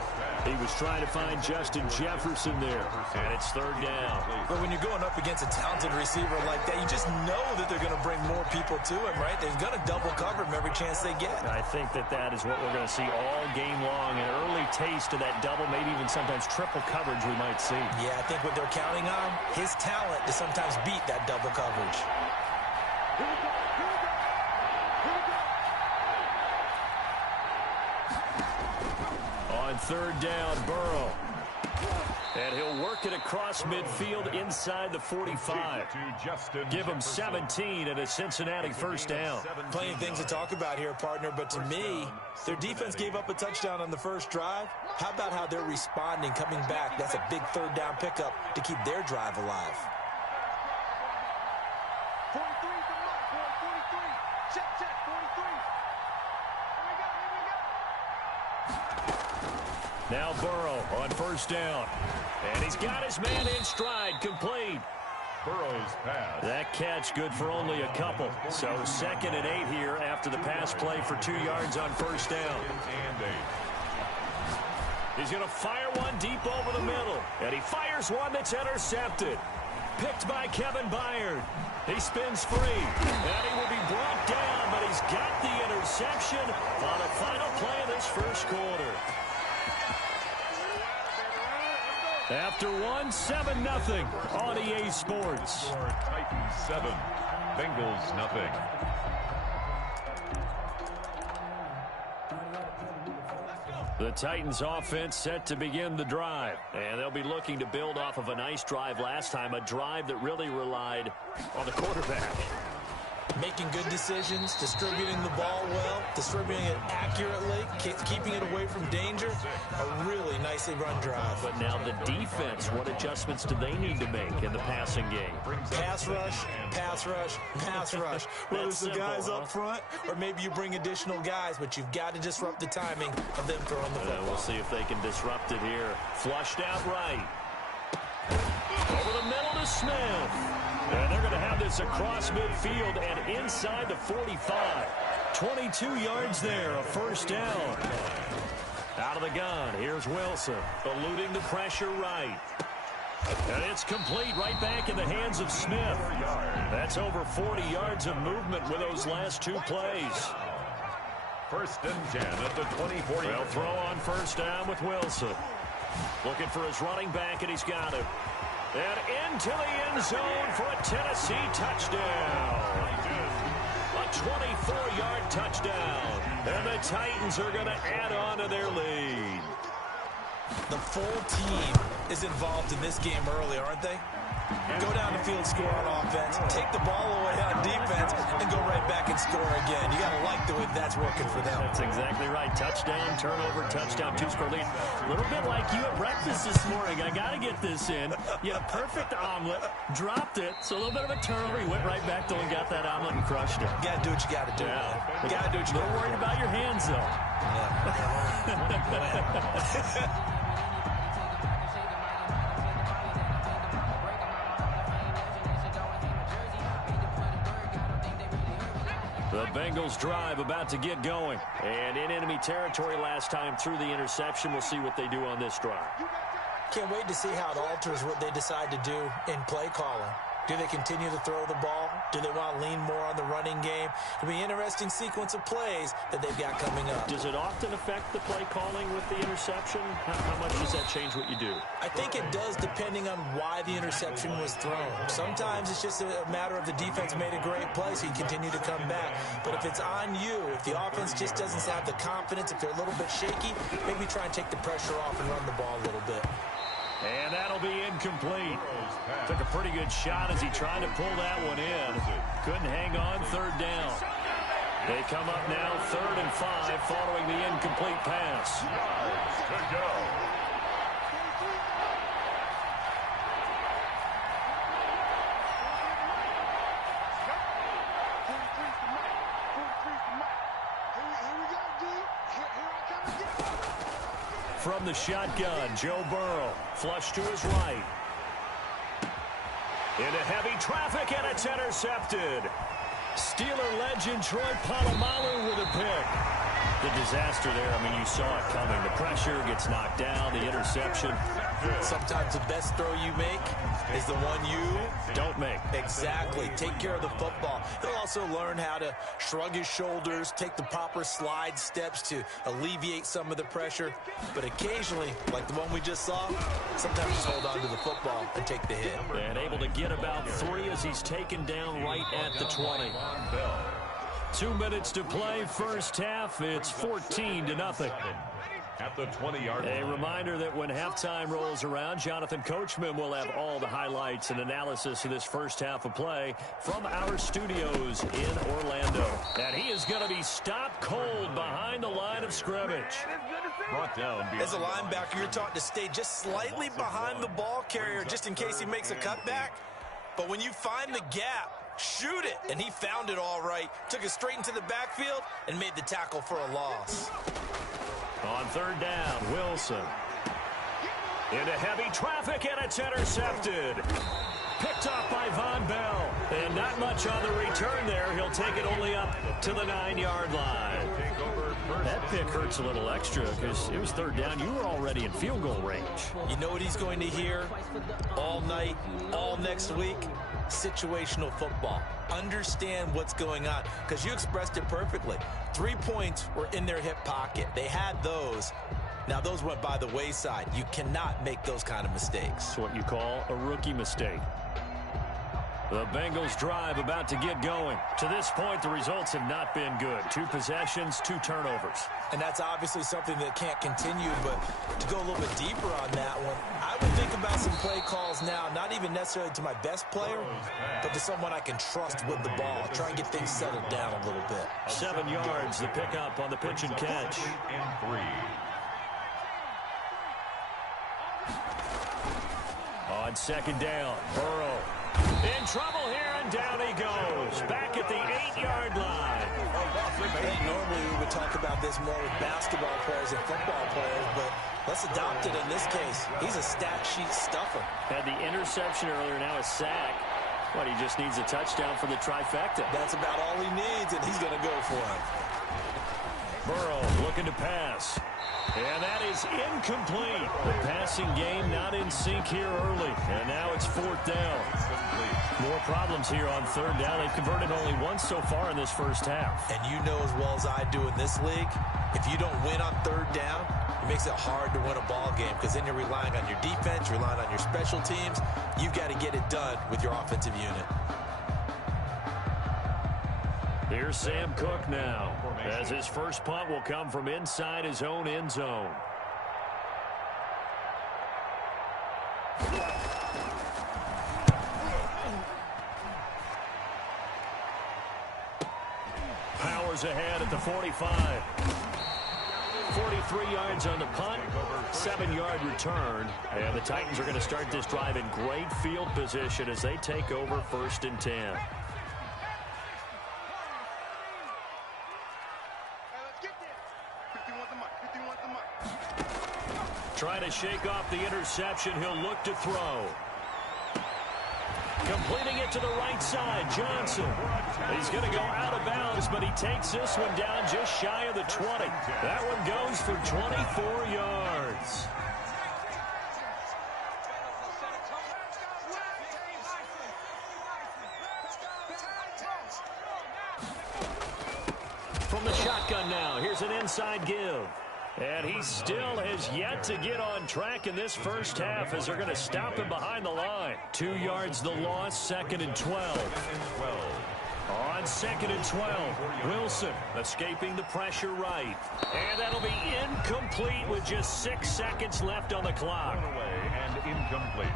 He was trying to find Justin Jefferson there. And it's third down. But when you're going up against a talented receiver like that, you just know that they're going to bring more people to him, right? They're going to double cover him every chance they get. I think that is what we're going to see all game long. An early taste of that double, maybe even sometimes triple coverage we might see. Yeah, I think what they're counting on, his talent to sometimes beat that double coverage. On third down, Burrow. And he'll work it across midfield inside the 45. Give him 17 and a Cincinnati first down. Plenty of things to talk about here, partner, but to me, their defense gave up a touchdown on the first drive. How about how they're responding, coming back? That's a big third down pickup to keep their drive alive. 43 from Mike, 43. Check, 43. Now Burrow on first down. And he's got his man in stride, complete. Burrow's pass. That catch good for only a couple. So 2nd and 8 here after the pass play for 2 yards on first down. And 8. He's going to fire one deep over the middle. And he fires one that's intercepted. Picked by Kevin Byard. He spins free. And he will be brought down, but he's got the interception on the final play of this first quarter. After 7-0 on EA Sports. Titans 7, Bengals nothing. The Titans offense set to begin the drive. And they'll be looking to build off of a nice drive last time, a drive that really relied on the quarterback. Making good decisions, distributing the ball well, distributing it accurately, keeping it away from danger. A really nicely run drive. But now the defense, what adjustments do they need to make in the passing game? Pass rush, pass rush, pass rush. Whether it's the guys up front or maybe you bring additional guys, but you've got to disrupt the timing of them throwing the football. We'll see if they can disrupt it here. Flushed out right. Over the middle to Smith. And they're going to have this across midfield and inside the 45. 22 yards there, a first down. Out of the gun, here's Wilson, eluding the pressure right. And it's complete right back in the hands of Smith. That's over 40 yards of movement with those last 2 plays. 1st and 10 at the 24. They'll throw on first down with Wilson. Looking for his running back, and he's got it. And into the end zone for a Tennessee touchdown. A 24-yard touchdown. And the Titans are going to add on to their lead. The full team is involved in this game early, aren't they? Go down the field, score on offense, take the ball away on defense, and go right back and score again. You got to like the way that's working for them. That's exactly right. Touchdown, turnover, touchdown, 2-score lead. A little bit like you at breakfast this morning. I got to get this in. You had a perfect omelet, dropped it, so a little bit of a turnover. You went right back to and got that omelet and crushed it. You got to do what you got to do. Yeah. You got to do what you got to do. Don't worry about your hands, though. Yeah. The Bengals drive about to get going. And in enemy territory last time through the interception. We'll see what they do on this drive. Can't wait to see how it alters what they decide to do in play calling. Do they continue to throw the ball? Do they want to lean more on the running game? It'll be an interesting sequence of plays that they've got coming up. Does it often affect the play calling with the interception? How much does that change what you do? I think it does depending on why the interception was thrown. Sometimes it's just a matter of the defense made a great play, so you continue to come back. But if it's on you, if the offense just doesn't have the confidence, if they're a little bit shaky, maybe try and take the pressure off and run the ball a little bit. And that'll be incomplete. Took a pretty good shot as he tried to pull that one in. Couldn't hang on, third down. They come up now 3rd and 5 following the incomplete pass. To go. From the shotgun, Joe Burrow. Flush to his right. Into heavy traffic, and it's intercepted. Steeler legend Troy Polamalu with a pick. The disaster there, I mean, you saw it coming. The pressure gets knocked down, the interception. Sometimes the best throw you make is the one you don't make. Exactly. Take care of the football. He'll also learn how to shrug his shoulders, take the proper slide steps to alleviate some of the pressure. But occasionally, like the one we just saw, sometimes just hold on to the football and take the hit. And able to get about 3 as he's taken down right at the 20. 2 minutes to play, first half. It's 14-0. At the 20-yard line. A reminder that when halftime rolls around, Jonathan Coachman will have all the highlights and analysis of this first half of play from our studios in Orlando. And he is going to be stopped cold behind the line of scrimmage. Brought down. As a linebacker, you're taught to stay just slightly behind the ball carrier just in case he makes a cutback. But when you find the gap, shoot it. And he found it all right. Took it straight into the backfield and made the tackle for a loss. On third down, Wilson. Into heavy traffic, and it's intercepted. Picked off by Von Bell. And not much on the return there. He'll take it only up to the 9-yard line. That pick hurts a little extra because it was third down. You were already in field goal range. You know what he's going to hear all night, all next week? Situational football. Understand what's going on, because you expressed it perfectly. 3 points were in their hip pocket. They had those. Now those went by the wayside. You cannot make those kind of mistakes. It's what you call a rookie mistake. The Bengals drive about to get going. To this point, the results have not been good. 2 possessions, 2 turnovers. And that's obviously something that can't continue, but to go a little bit deeper on that one, I would think about some play calls now, not even necessarily to my best player, but to someone I can trust with the ball. Try and get things settled down a little bit. 7 yards, the pickup on the pitch and catch. On second down, Burrow. In trouble here, and down he goes. Back at the 8-yard line. Normally we would talk about this more with basketball players and football players, but let's adopt it in this case. He's a stat sheet stuffer. Had the interception earlier, now a sack. But he just needs a touchdown for the trifecta. That's about all he needs, and he's going to go for it. Burrow looking to pass. And that is incomplete. The passing game not in sync here early. And now it's 4th down. More problems here on 3rd down. They've converted only once so far in this first half. And you know as well as I do in this league, if you don't win on 3rd down, it makes it hard to win a ball game because then you're relying on your defense, you're relying on your special teams. You've got to get it done with your offensive unit. Here's Sam Cook now, as his first punt will come from inside his own end zone. Powers ahead at the 45. 43 yards on the punt, 7-yard return. And the Titans are going to start this drive in great field position as they take over 1st and 10. Trying to shake off the interception. He'll look to throw. Completing it to the right side, Johnson. He's going to go out of bounds, but he takes this one down just shy of the 20. That one goes for 24 yards. From the shotgun now, here's an inside give. And he still has yet to get on track in this first half as they're going to stop him behind the line. 2 yards the loss, 2nd and 12. On 2nd and 12, Wilson escaping the pressure right. And that'll be incomplete with just 6 seconds left on the clock. And incomplete.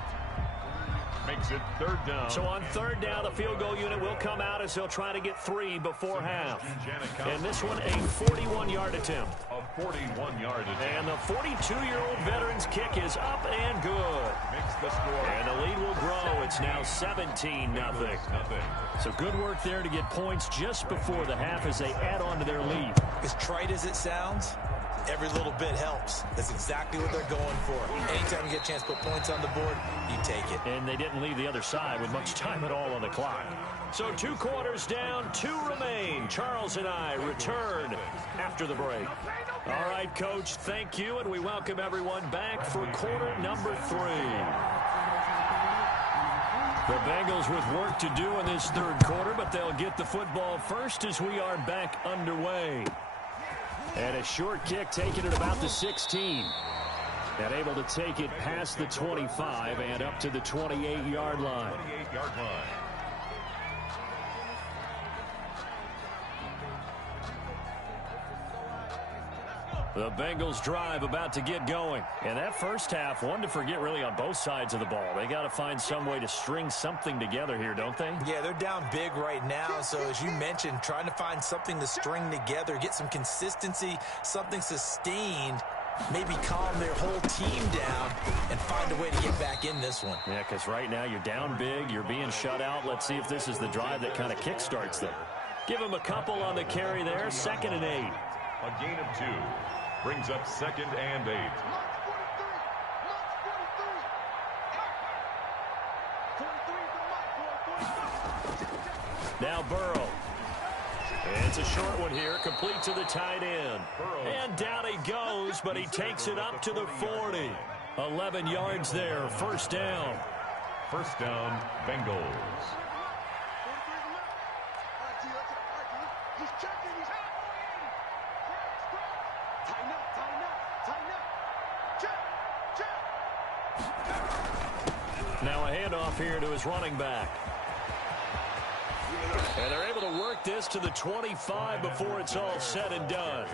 Makes it 3rd down. So on 3rd down, the field goal unit will come out as he'll try to get 3 before half. And this one, a 41-yard attempt. A 41-yard attempt. And the 42-year-old veteran's kick is up and good. Makes the score. And the lead will grow. It's now 17-0. So good work there to get points just before the half as they add on to their lead. As trite as it sounds, every little bit helps. That's exactly what they're going for. Anytime you get a chance to put points on the board, you take it. And they didn't leave the other side with much time at all on the clock. So 2 quarters down, 2 remain. Charles and I return after the break. All right, Coach, thank you, and we welcome everyone back for quarter number 3. The Bengals with work to do in this 3rd quarter, but they'll get the football first as we are back underway. And a short kick taken at about the 16. And able to take it past the 25 and up to the 28-yard line. 28-yard line. The Bengals drive about to get going. And that first half, one to forget really on both sides of the ball. They got to find some way to string something together here, don't they? Yeah, they're down big right now. So as you mentioned, trying to find something to string together, get some consistency, something sustained, maybe calm their whole team down and find a way to get back in this one. Yeah, because right now you're down big, you're being shut out. Let's see if this is the drive that kind of kickstarts them. Give them a couple on the carry there, 2nd and 8. A gain of 2 brings up 2nd and 8. Now Burrow. It's a short one here, complete to the tight end. And down he goes, but he takes it up to the 40. 11 yards there, 1st down. 1st down, Bengals. Now a handoff here to his running back. And they're able to work this to the 25 before it's all said and done.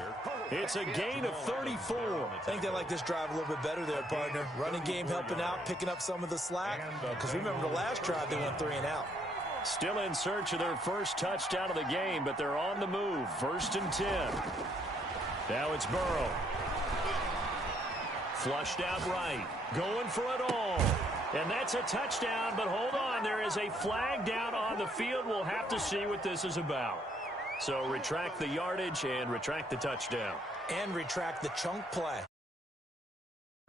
It's a gain of 34. I think they like this drive a little bit better there, partner. Running game helping out, picking up some of the slack. Because remember the last drive, they went 3 and out. Still in search of their first touchdown of the game, but they're on the move. 1st and 10. Now it's Burrow. Flushed out right. Going for it all. And that's a touchdown, but hold on. There is a flag down on the field. We'll have to see what this is about. So retract the yardage and retract the touchdown. And retract the chunk play.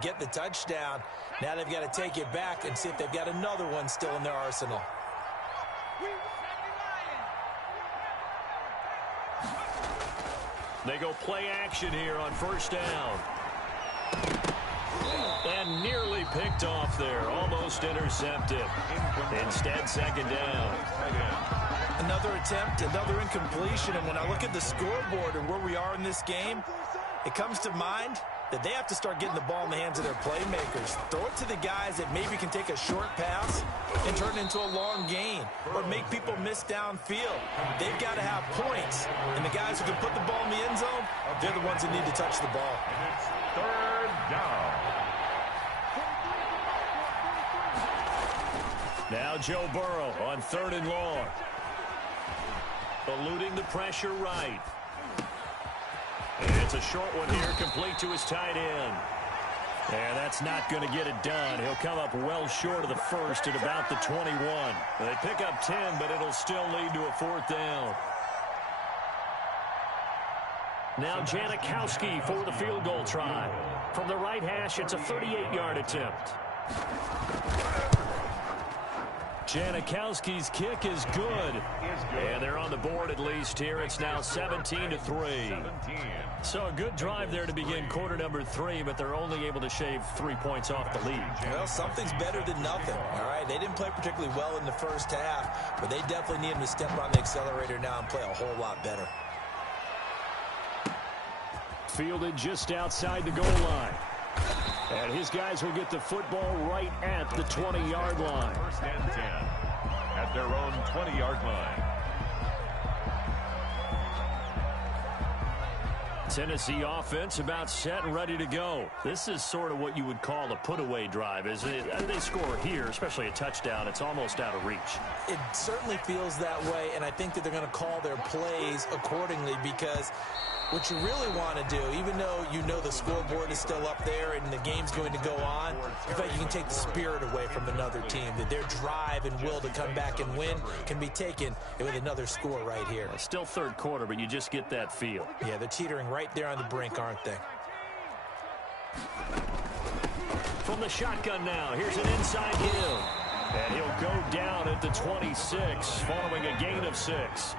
Get the touchdown. Now they've got to take it back and see if they've got another one still in their arsenal. They go play action here on 1st down. And nearly picked off there. Almost intercepted. Instead, 2nd down. Another attempt, another incompletion. And when I look at the scoreboard and where we are in this game, it comes to mind that they have to start getting the ball in the hands of their playmakers. Throw it to the guys that maybe can take a short pass and turn it into a long gain or make people miss downfield. They've got to have points. And the guys who can put the ball in the end zone, they're the ones that need to touch the ball. And it's 3rd down. Now Joe Burrow on 3rd and long. Eluding the pressure right. And it's a short one here, complete to his tight end. And that's not going to get it done. He'll come up well short of the 1st at about the 21. They pick up 10, but it'll still lead to a 4th down. Now Janikowski for the field goal try. From the right hash, it's a 38-yard attempt. Janikowski's kick is good. And they're on the board at least here. It's now 17-3. So a good drive there to begin quarter number 3, but they're only able to shave 3 points off the lead. Well, something's better than nothing, all right? They didn't play particularly well in the first half, but they definitely need them to step on the accelerator now and play a whole lot better. Fielded just outside the goal line. And his guys will get the football right at the 20-yard line. 1st and 10 at their own 20-yard line. Tennessee offense about set and ready to go. This is sort of what you would call a put-away drive, isn't it? They score here, especially a touchdown. It's almost out of reach. It certainly feels that way, and I think that they're going to call their plays accordingly because what you really want to do, even though you know the scoreboard is still up there and the game's going to go on, in fact, you can take the spirit away from another team, that their drive and will to come back and win can be taken with another score right here. Still 3rd quarter, but you just get that feel. Yeah, they're teetering right there on the brink, aren't they? From the shotgun now, here's an inside give. And he'll go down at the 26 following a gain of 6.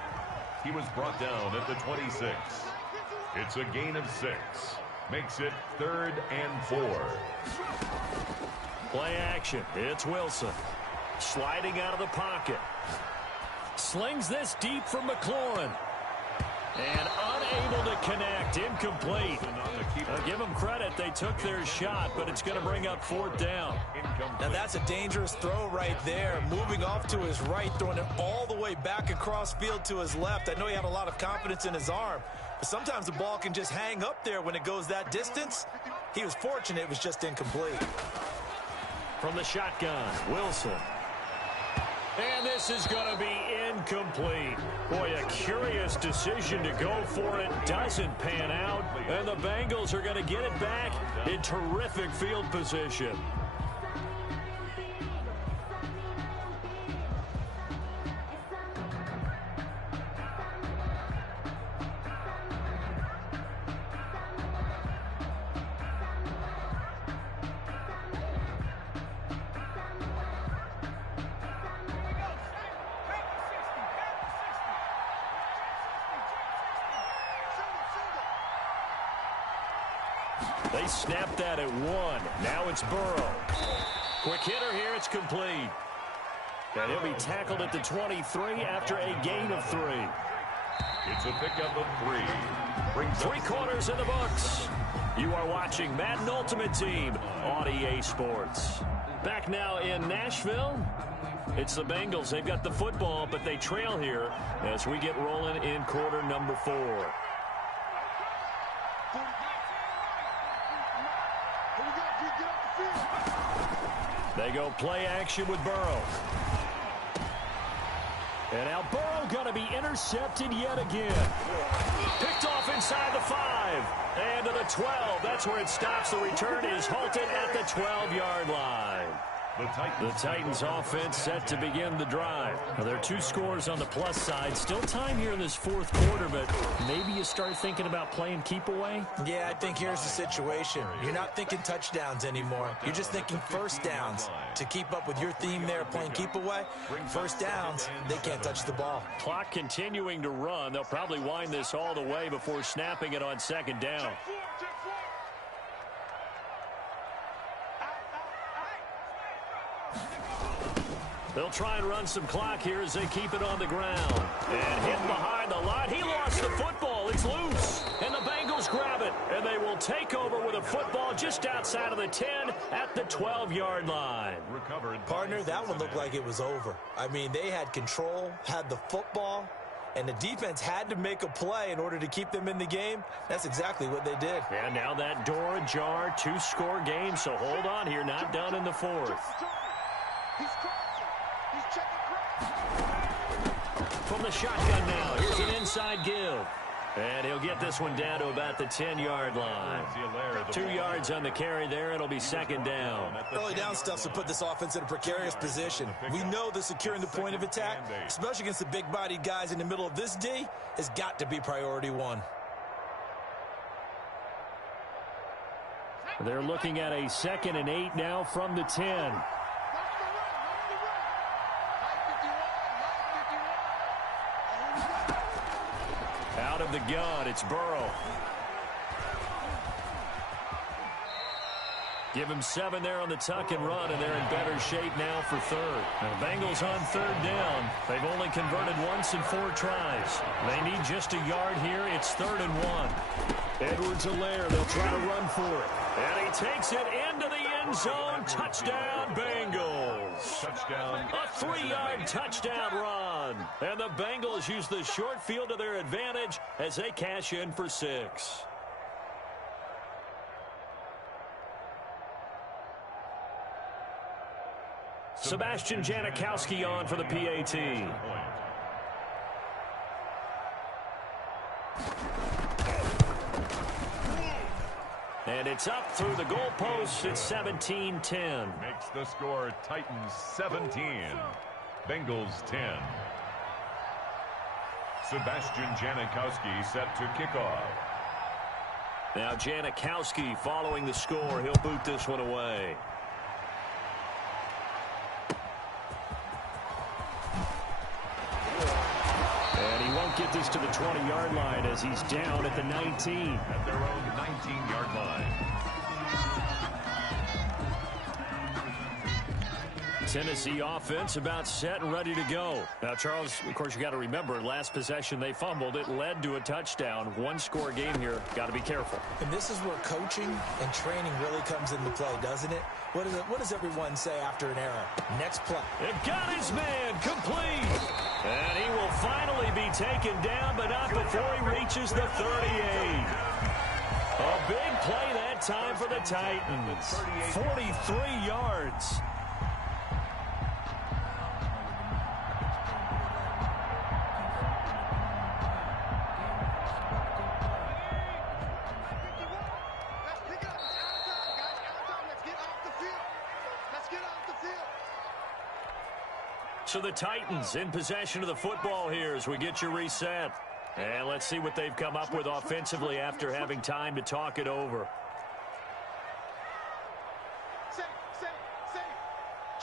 He was brought down at the 26. It's a gain of 6. Makes it 3rd and 4. Play action. It's Wilson. Sliding out of the pocket. Slings this deep from McLaurin. And unable to connect. Incomplete. Give them credit. They took their shot, but it's going to bring up 4th down. Now that's a dangerous throw right there. Moving off to his right, throwing it all the way back across field to his left. I know he had a lot of confidence in his arm, but sometimes the ball can just hang up there when it goes that distance. He was fortunate it was just incomplete. From the shotgun, Wilson. And this is going to be incomplete. Boy, a curious decision to go for it. Doesn't pan out. And the Bengals are going to get it back in terrific field position. They snapped that at 1. Now it's Burrow. Quick hitter here. It's complete. And he'll be tackled at the 23 after a gain of 3. It's a pickup of 3. Brings 3 quarters in the books. You are watching Madden Ultimate Team on EA Sports. Back now in Nashville. It's the Bengals. They've got the football, but they trail here as we get rolling in quarter number 4. They go play action with Burrow. And now Burrow going to be intercepted yet again. Picked off inside the 5. And to the 12. That's where it stops. The return is halted at the 12-yard line. The Titans offense set to begin the drive. Now, there are 2 scores on the plus side. Still time here in this 4th quarter, but maybe you start thinking about playing keep away? Yeah, I think here's the situation. You're not thinking touchdowns anymore. You're just thinking first downs. To keep up with your theme there, playing keep away, first downs, they can't touch the ball. Clock continuing to run. They'll probably wind this all the way before snapping it on 2nd down. They'll try and run some clock here as they keep it on the ground. And hit behind the line. He lost the football. It's loose. And the Bengals grab it. And they will take over with a football just outside of the 10 at the 12-yard line. Partner, that one looked like it was over. I mean, they had control, had the football, and the defense had to make a play in order to keep them in the game. That's exactly what they did. And now that door ajar, 2-score game. So hold on here. Not done in the 4th. From the shotgun now, here's an inside give. And he'll get this one down to about the 10-yard line. 2 yards on the carry there. It'll be 2nd down. Early down stuff to put this offense in a precarious position. We know that securing the point of attack, especially against the big-bodied guys in the middle of this D, has got to be priority 1. They're looking at a 2nd and 8 now from the 10. Out of the gun, it's Burrow. Give him 7 there on the tuck and run, and they're in better shape now for 3rd. Now, the Bengals on 3rd down. They've only converted once in 4 tries. They need just a yard here. It's 3rd and 1. Edwards-Helaire, they'll try to run for it. And he takes it into the end zone. Touchdown, Bengals. Touchdown. A 3-yard touchdown run. And the Bengals use the short field to their advantage as they cash in for 6. Sebastian Janikowski on for the PAT. And it's up through the goalposts. It's 17-10. Makes the score Titans 17. Bengals 10. Sebastian Janikowski set to kick off. Now Janikowski following the score. He'll boot this one away. get this to the 20-yard line as he's down at the 19. At their own 19-yard line. Tennessee offense about set and ready to go. Now, Charles, of course, you got to remember, last possession they fumbled. It led to a touchdown. One-score game here. Got to be careful. And this is where coaching and training really comes into play, doesn't it? What does everyone say after an error? Next play. It got his man complete. And he will finally be taken down, but not before he reaches the 38. A big play that time for the Titans. 43 yards. So the Titans in possession of the football here as we get you reset. And let's see what they've come up with offensively after having time to talk it over.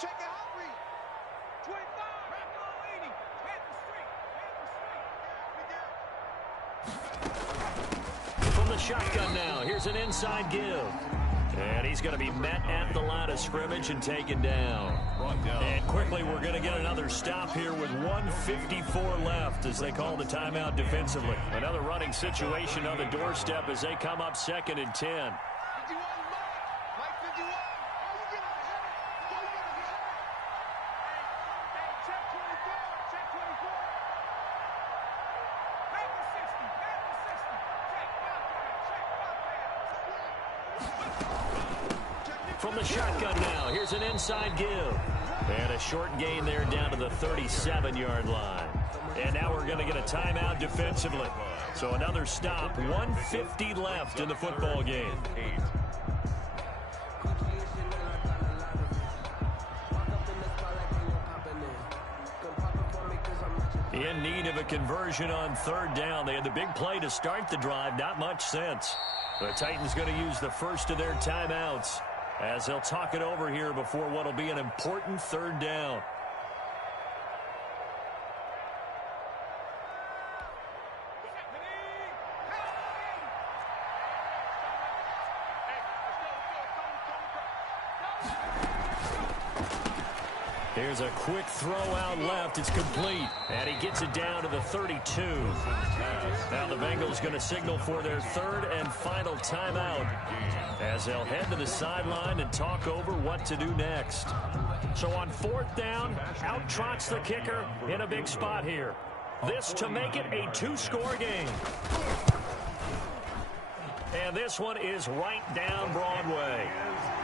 Check it out, read. 25. From the shotgun now, here's an inside give. And he's going to be met at the line of scrimmage and taken down. And quickly, we're going to get another stop here with 1:54 left as they call the timeout defensively. Another running situation on the doorstep as they come up 2nd and 10. From the shotgun now, here's an inside give. And a short gain there down to the 37-yard line. And now we're going to get a timeout defensively. So another stop, 1:50 left in the football game. In need of a conversion on 3rd down. They had the big play to start the drive, not much sense. The Titans going to use the first of their timeouts as they'll talk it over here before what will be an important 3rd down. Here's a quick throw out left. It's complete. And he gets it down to the 32. Now the Bengals going to signal for their 3rd and final timeout as they'll head to the sideline and talk over what to do next. So on 4th down, out trots the kicker in a big spot here. This to make it a 2-score game. And this one is right down Broadway.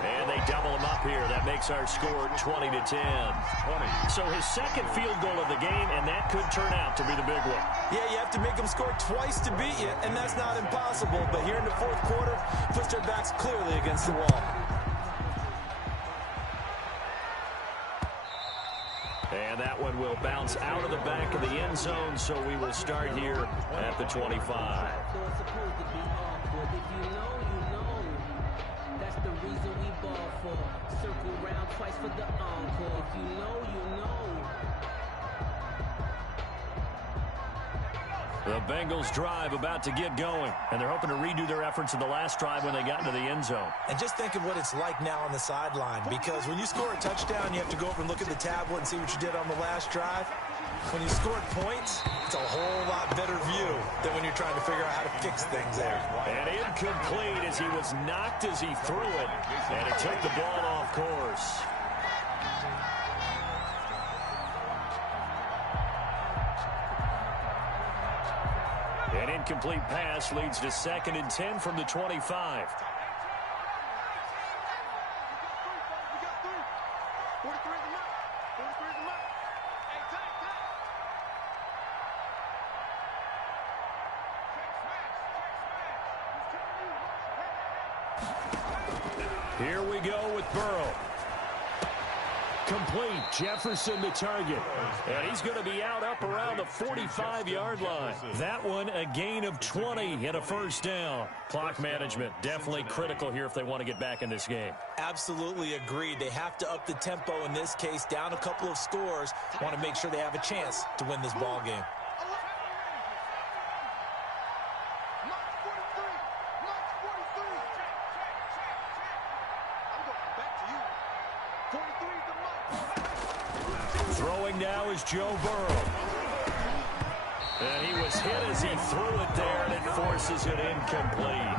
And they double him up here. That makes our score 20-10. So his 2nd field goal of the game, and that could turn out to be the big one. Yeah, you have to make them score twice to beat you, and that's not impossible. But here in the 4th quarter, puts their backs clearly against the wall. And that one will bounce out of the back of the end zone, so we will start here at the 25. The reason we ball for. Circle round twice for the encore. If you know, you know. The Bengals drive about to get going, and they're hoping to redo their efforts in the last drive when they got into the end zone. And just think of what it's like now on the sideline, because when you score a touchdown, you have to go over and look at the tablet and see what you did on the last drive. When you scored points, it's a whole lot better view than when you're trying to figure out how to fix things there. And incomplete as he was knocked as he threw it, and it took the ball off course. An incomplete pass leads to 2nd and 10 from the 25. Here we go with Burrow. Complete. Jefferson the target. And he's going to be out up around the 45-yard line. That one a gain of 20 and a 1st down. Clock management definitely critical here if they want to get back in this game. Absolutely agreed. They have to up the tempo in this case, down a couple of scores. Want to make sure they have a chance to win this ball game. Throwing now is Joe Burrow. And he was hit as he threw it there, and it forces it incomplete.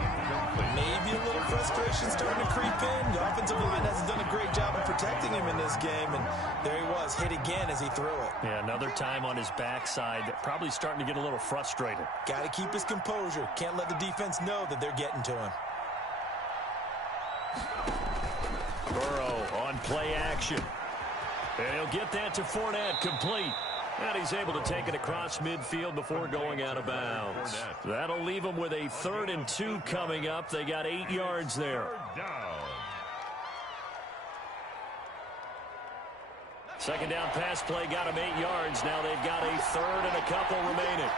Maybe a little frustration starting to creep in. The offensive line hasn't done a great job of protecting him in this game, and there he was, hit again as he threw it. Yeah, another time on his backside, probably starting to get a little frustrated. Got to keep his composure. Can't let the defense know that they're getting to him. Burrow on play action. And he'll get that to Fournette, complete. And he's able to take it across midfield before going out of bounds. That'll leave them with a 3rd and 2 coming up. They got 8 yards there. Second down pass play got them 8 yards. Now they've got a 3rd and a couple remaining.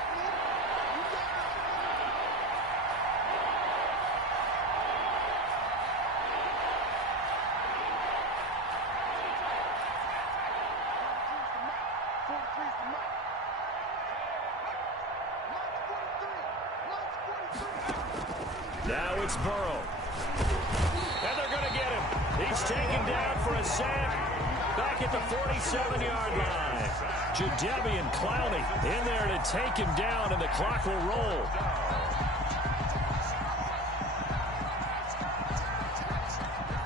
Now it's Burrow. And they're going to get him. He's taken down for a sack back at the 47-yard line. Jadeveon Clowney in there to take him down, and the clock will roll.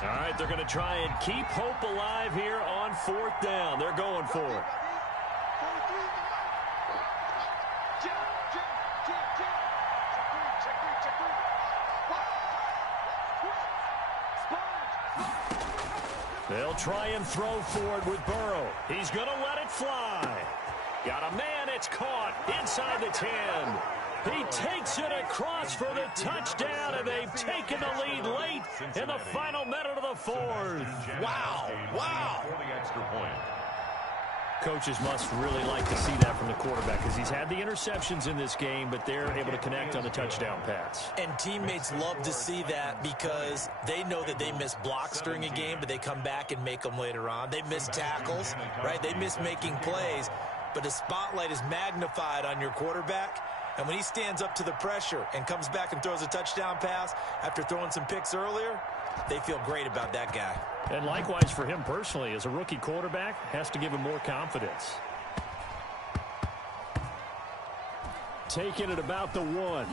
All right, they're going to try and keep hope alive here on 4th down. They're going for it. They'll try and throw for it with Burrow. He's going to let it fly. Got a man. It's caught inside the 10. He takes it across for the touchdown, and they've taken the lead late in the final minute of the 4th. Wow. Wow. For the extra point. Coaches must really like to see that from the quarterback because he's had the interceptions in this game, but they're able to connect on the touchdown pass. And teammates love to see that because they know that they miss blocks during a game, but they come back and make them later on. They miss tackles, right? They miss making plays, but the spotlight is magnified on your quarterback. And when he stands up to the pressure and comes back and throws a touchdown pass after throwing some picks earlier, they feel great about that guy. And likewise for him personally, as a rookie quarterback, has to give him more confidence. Taking it about the 1.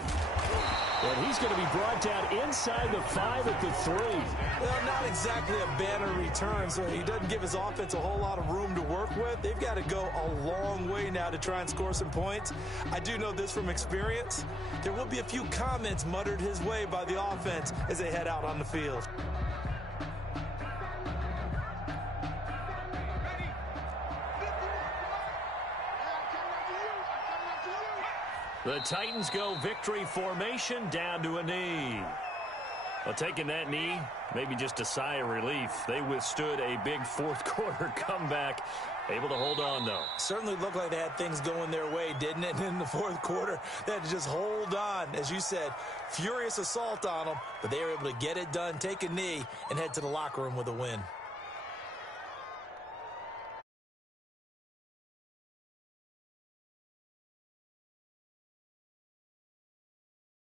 And he's going to be brought down inside the 5 at the 3. Well, not exactly a banner return, so he doesn't give his offense a whole lot of room to work with. They've got to go a long way now to try and score some points. I do know this from experience. There will be a few comments muttered his way by the offense as they head out on the field. The Titans go victory formation down to a knee. Well, taking that knee, maybe just a sigh of relief. They withstood a big 4th quarter comeback. Able to hold on, though. Certainly looked like they had things going their way, didn't it? In the 4th quarter, they had to just hold on. As you said, furious assault on them, but they were able to get it done, take a knee, and head to the locker room with a win.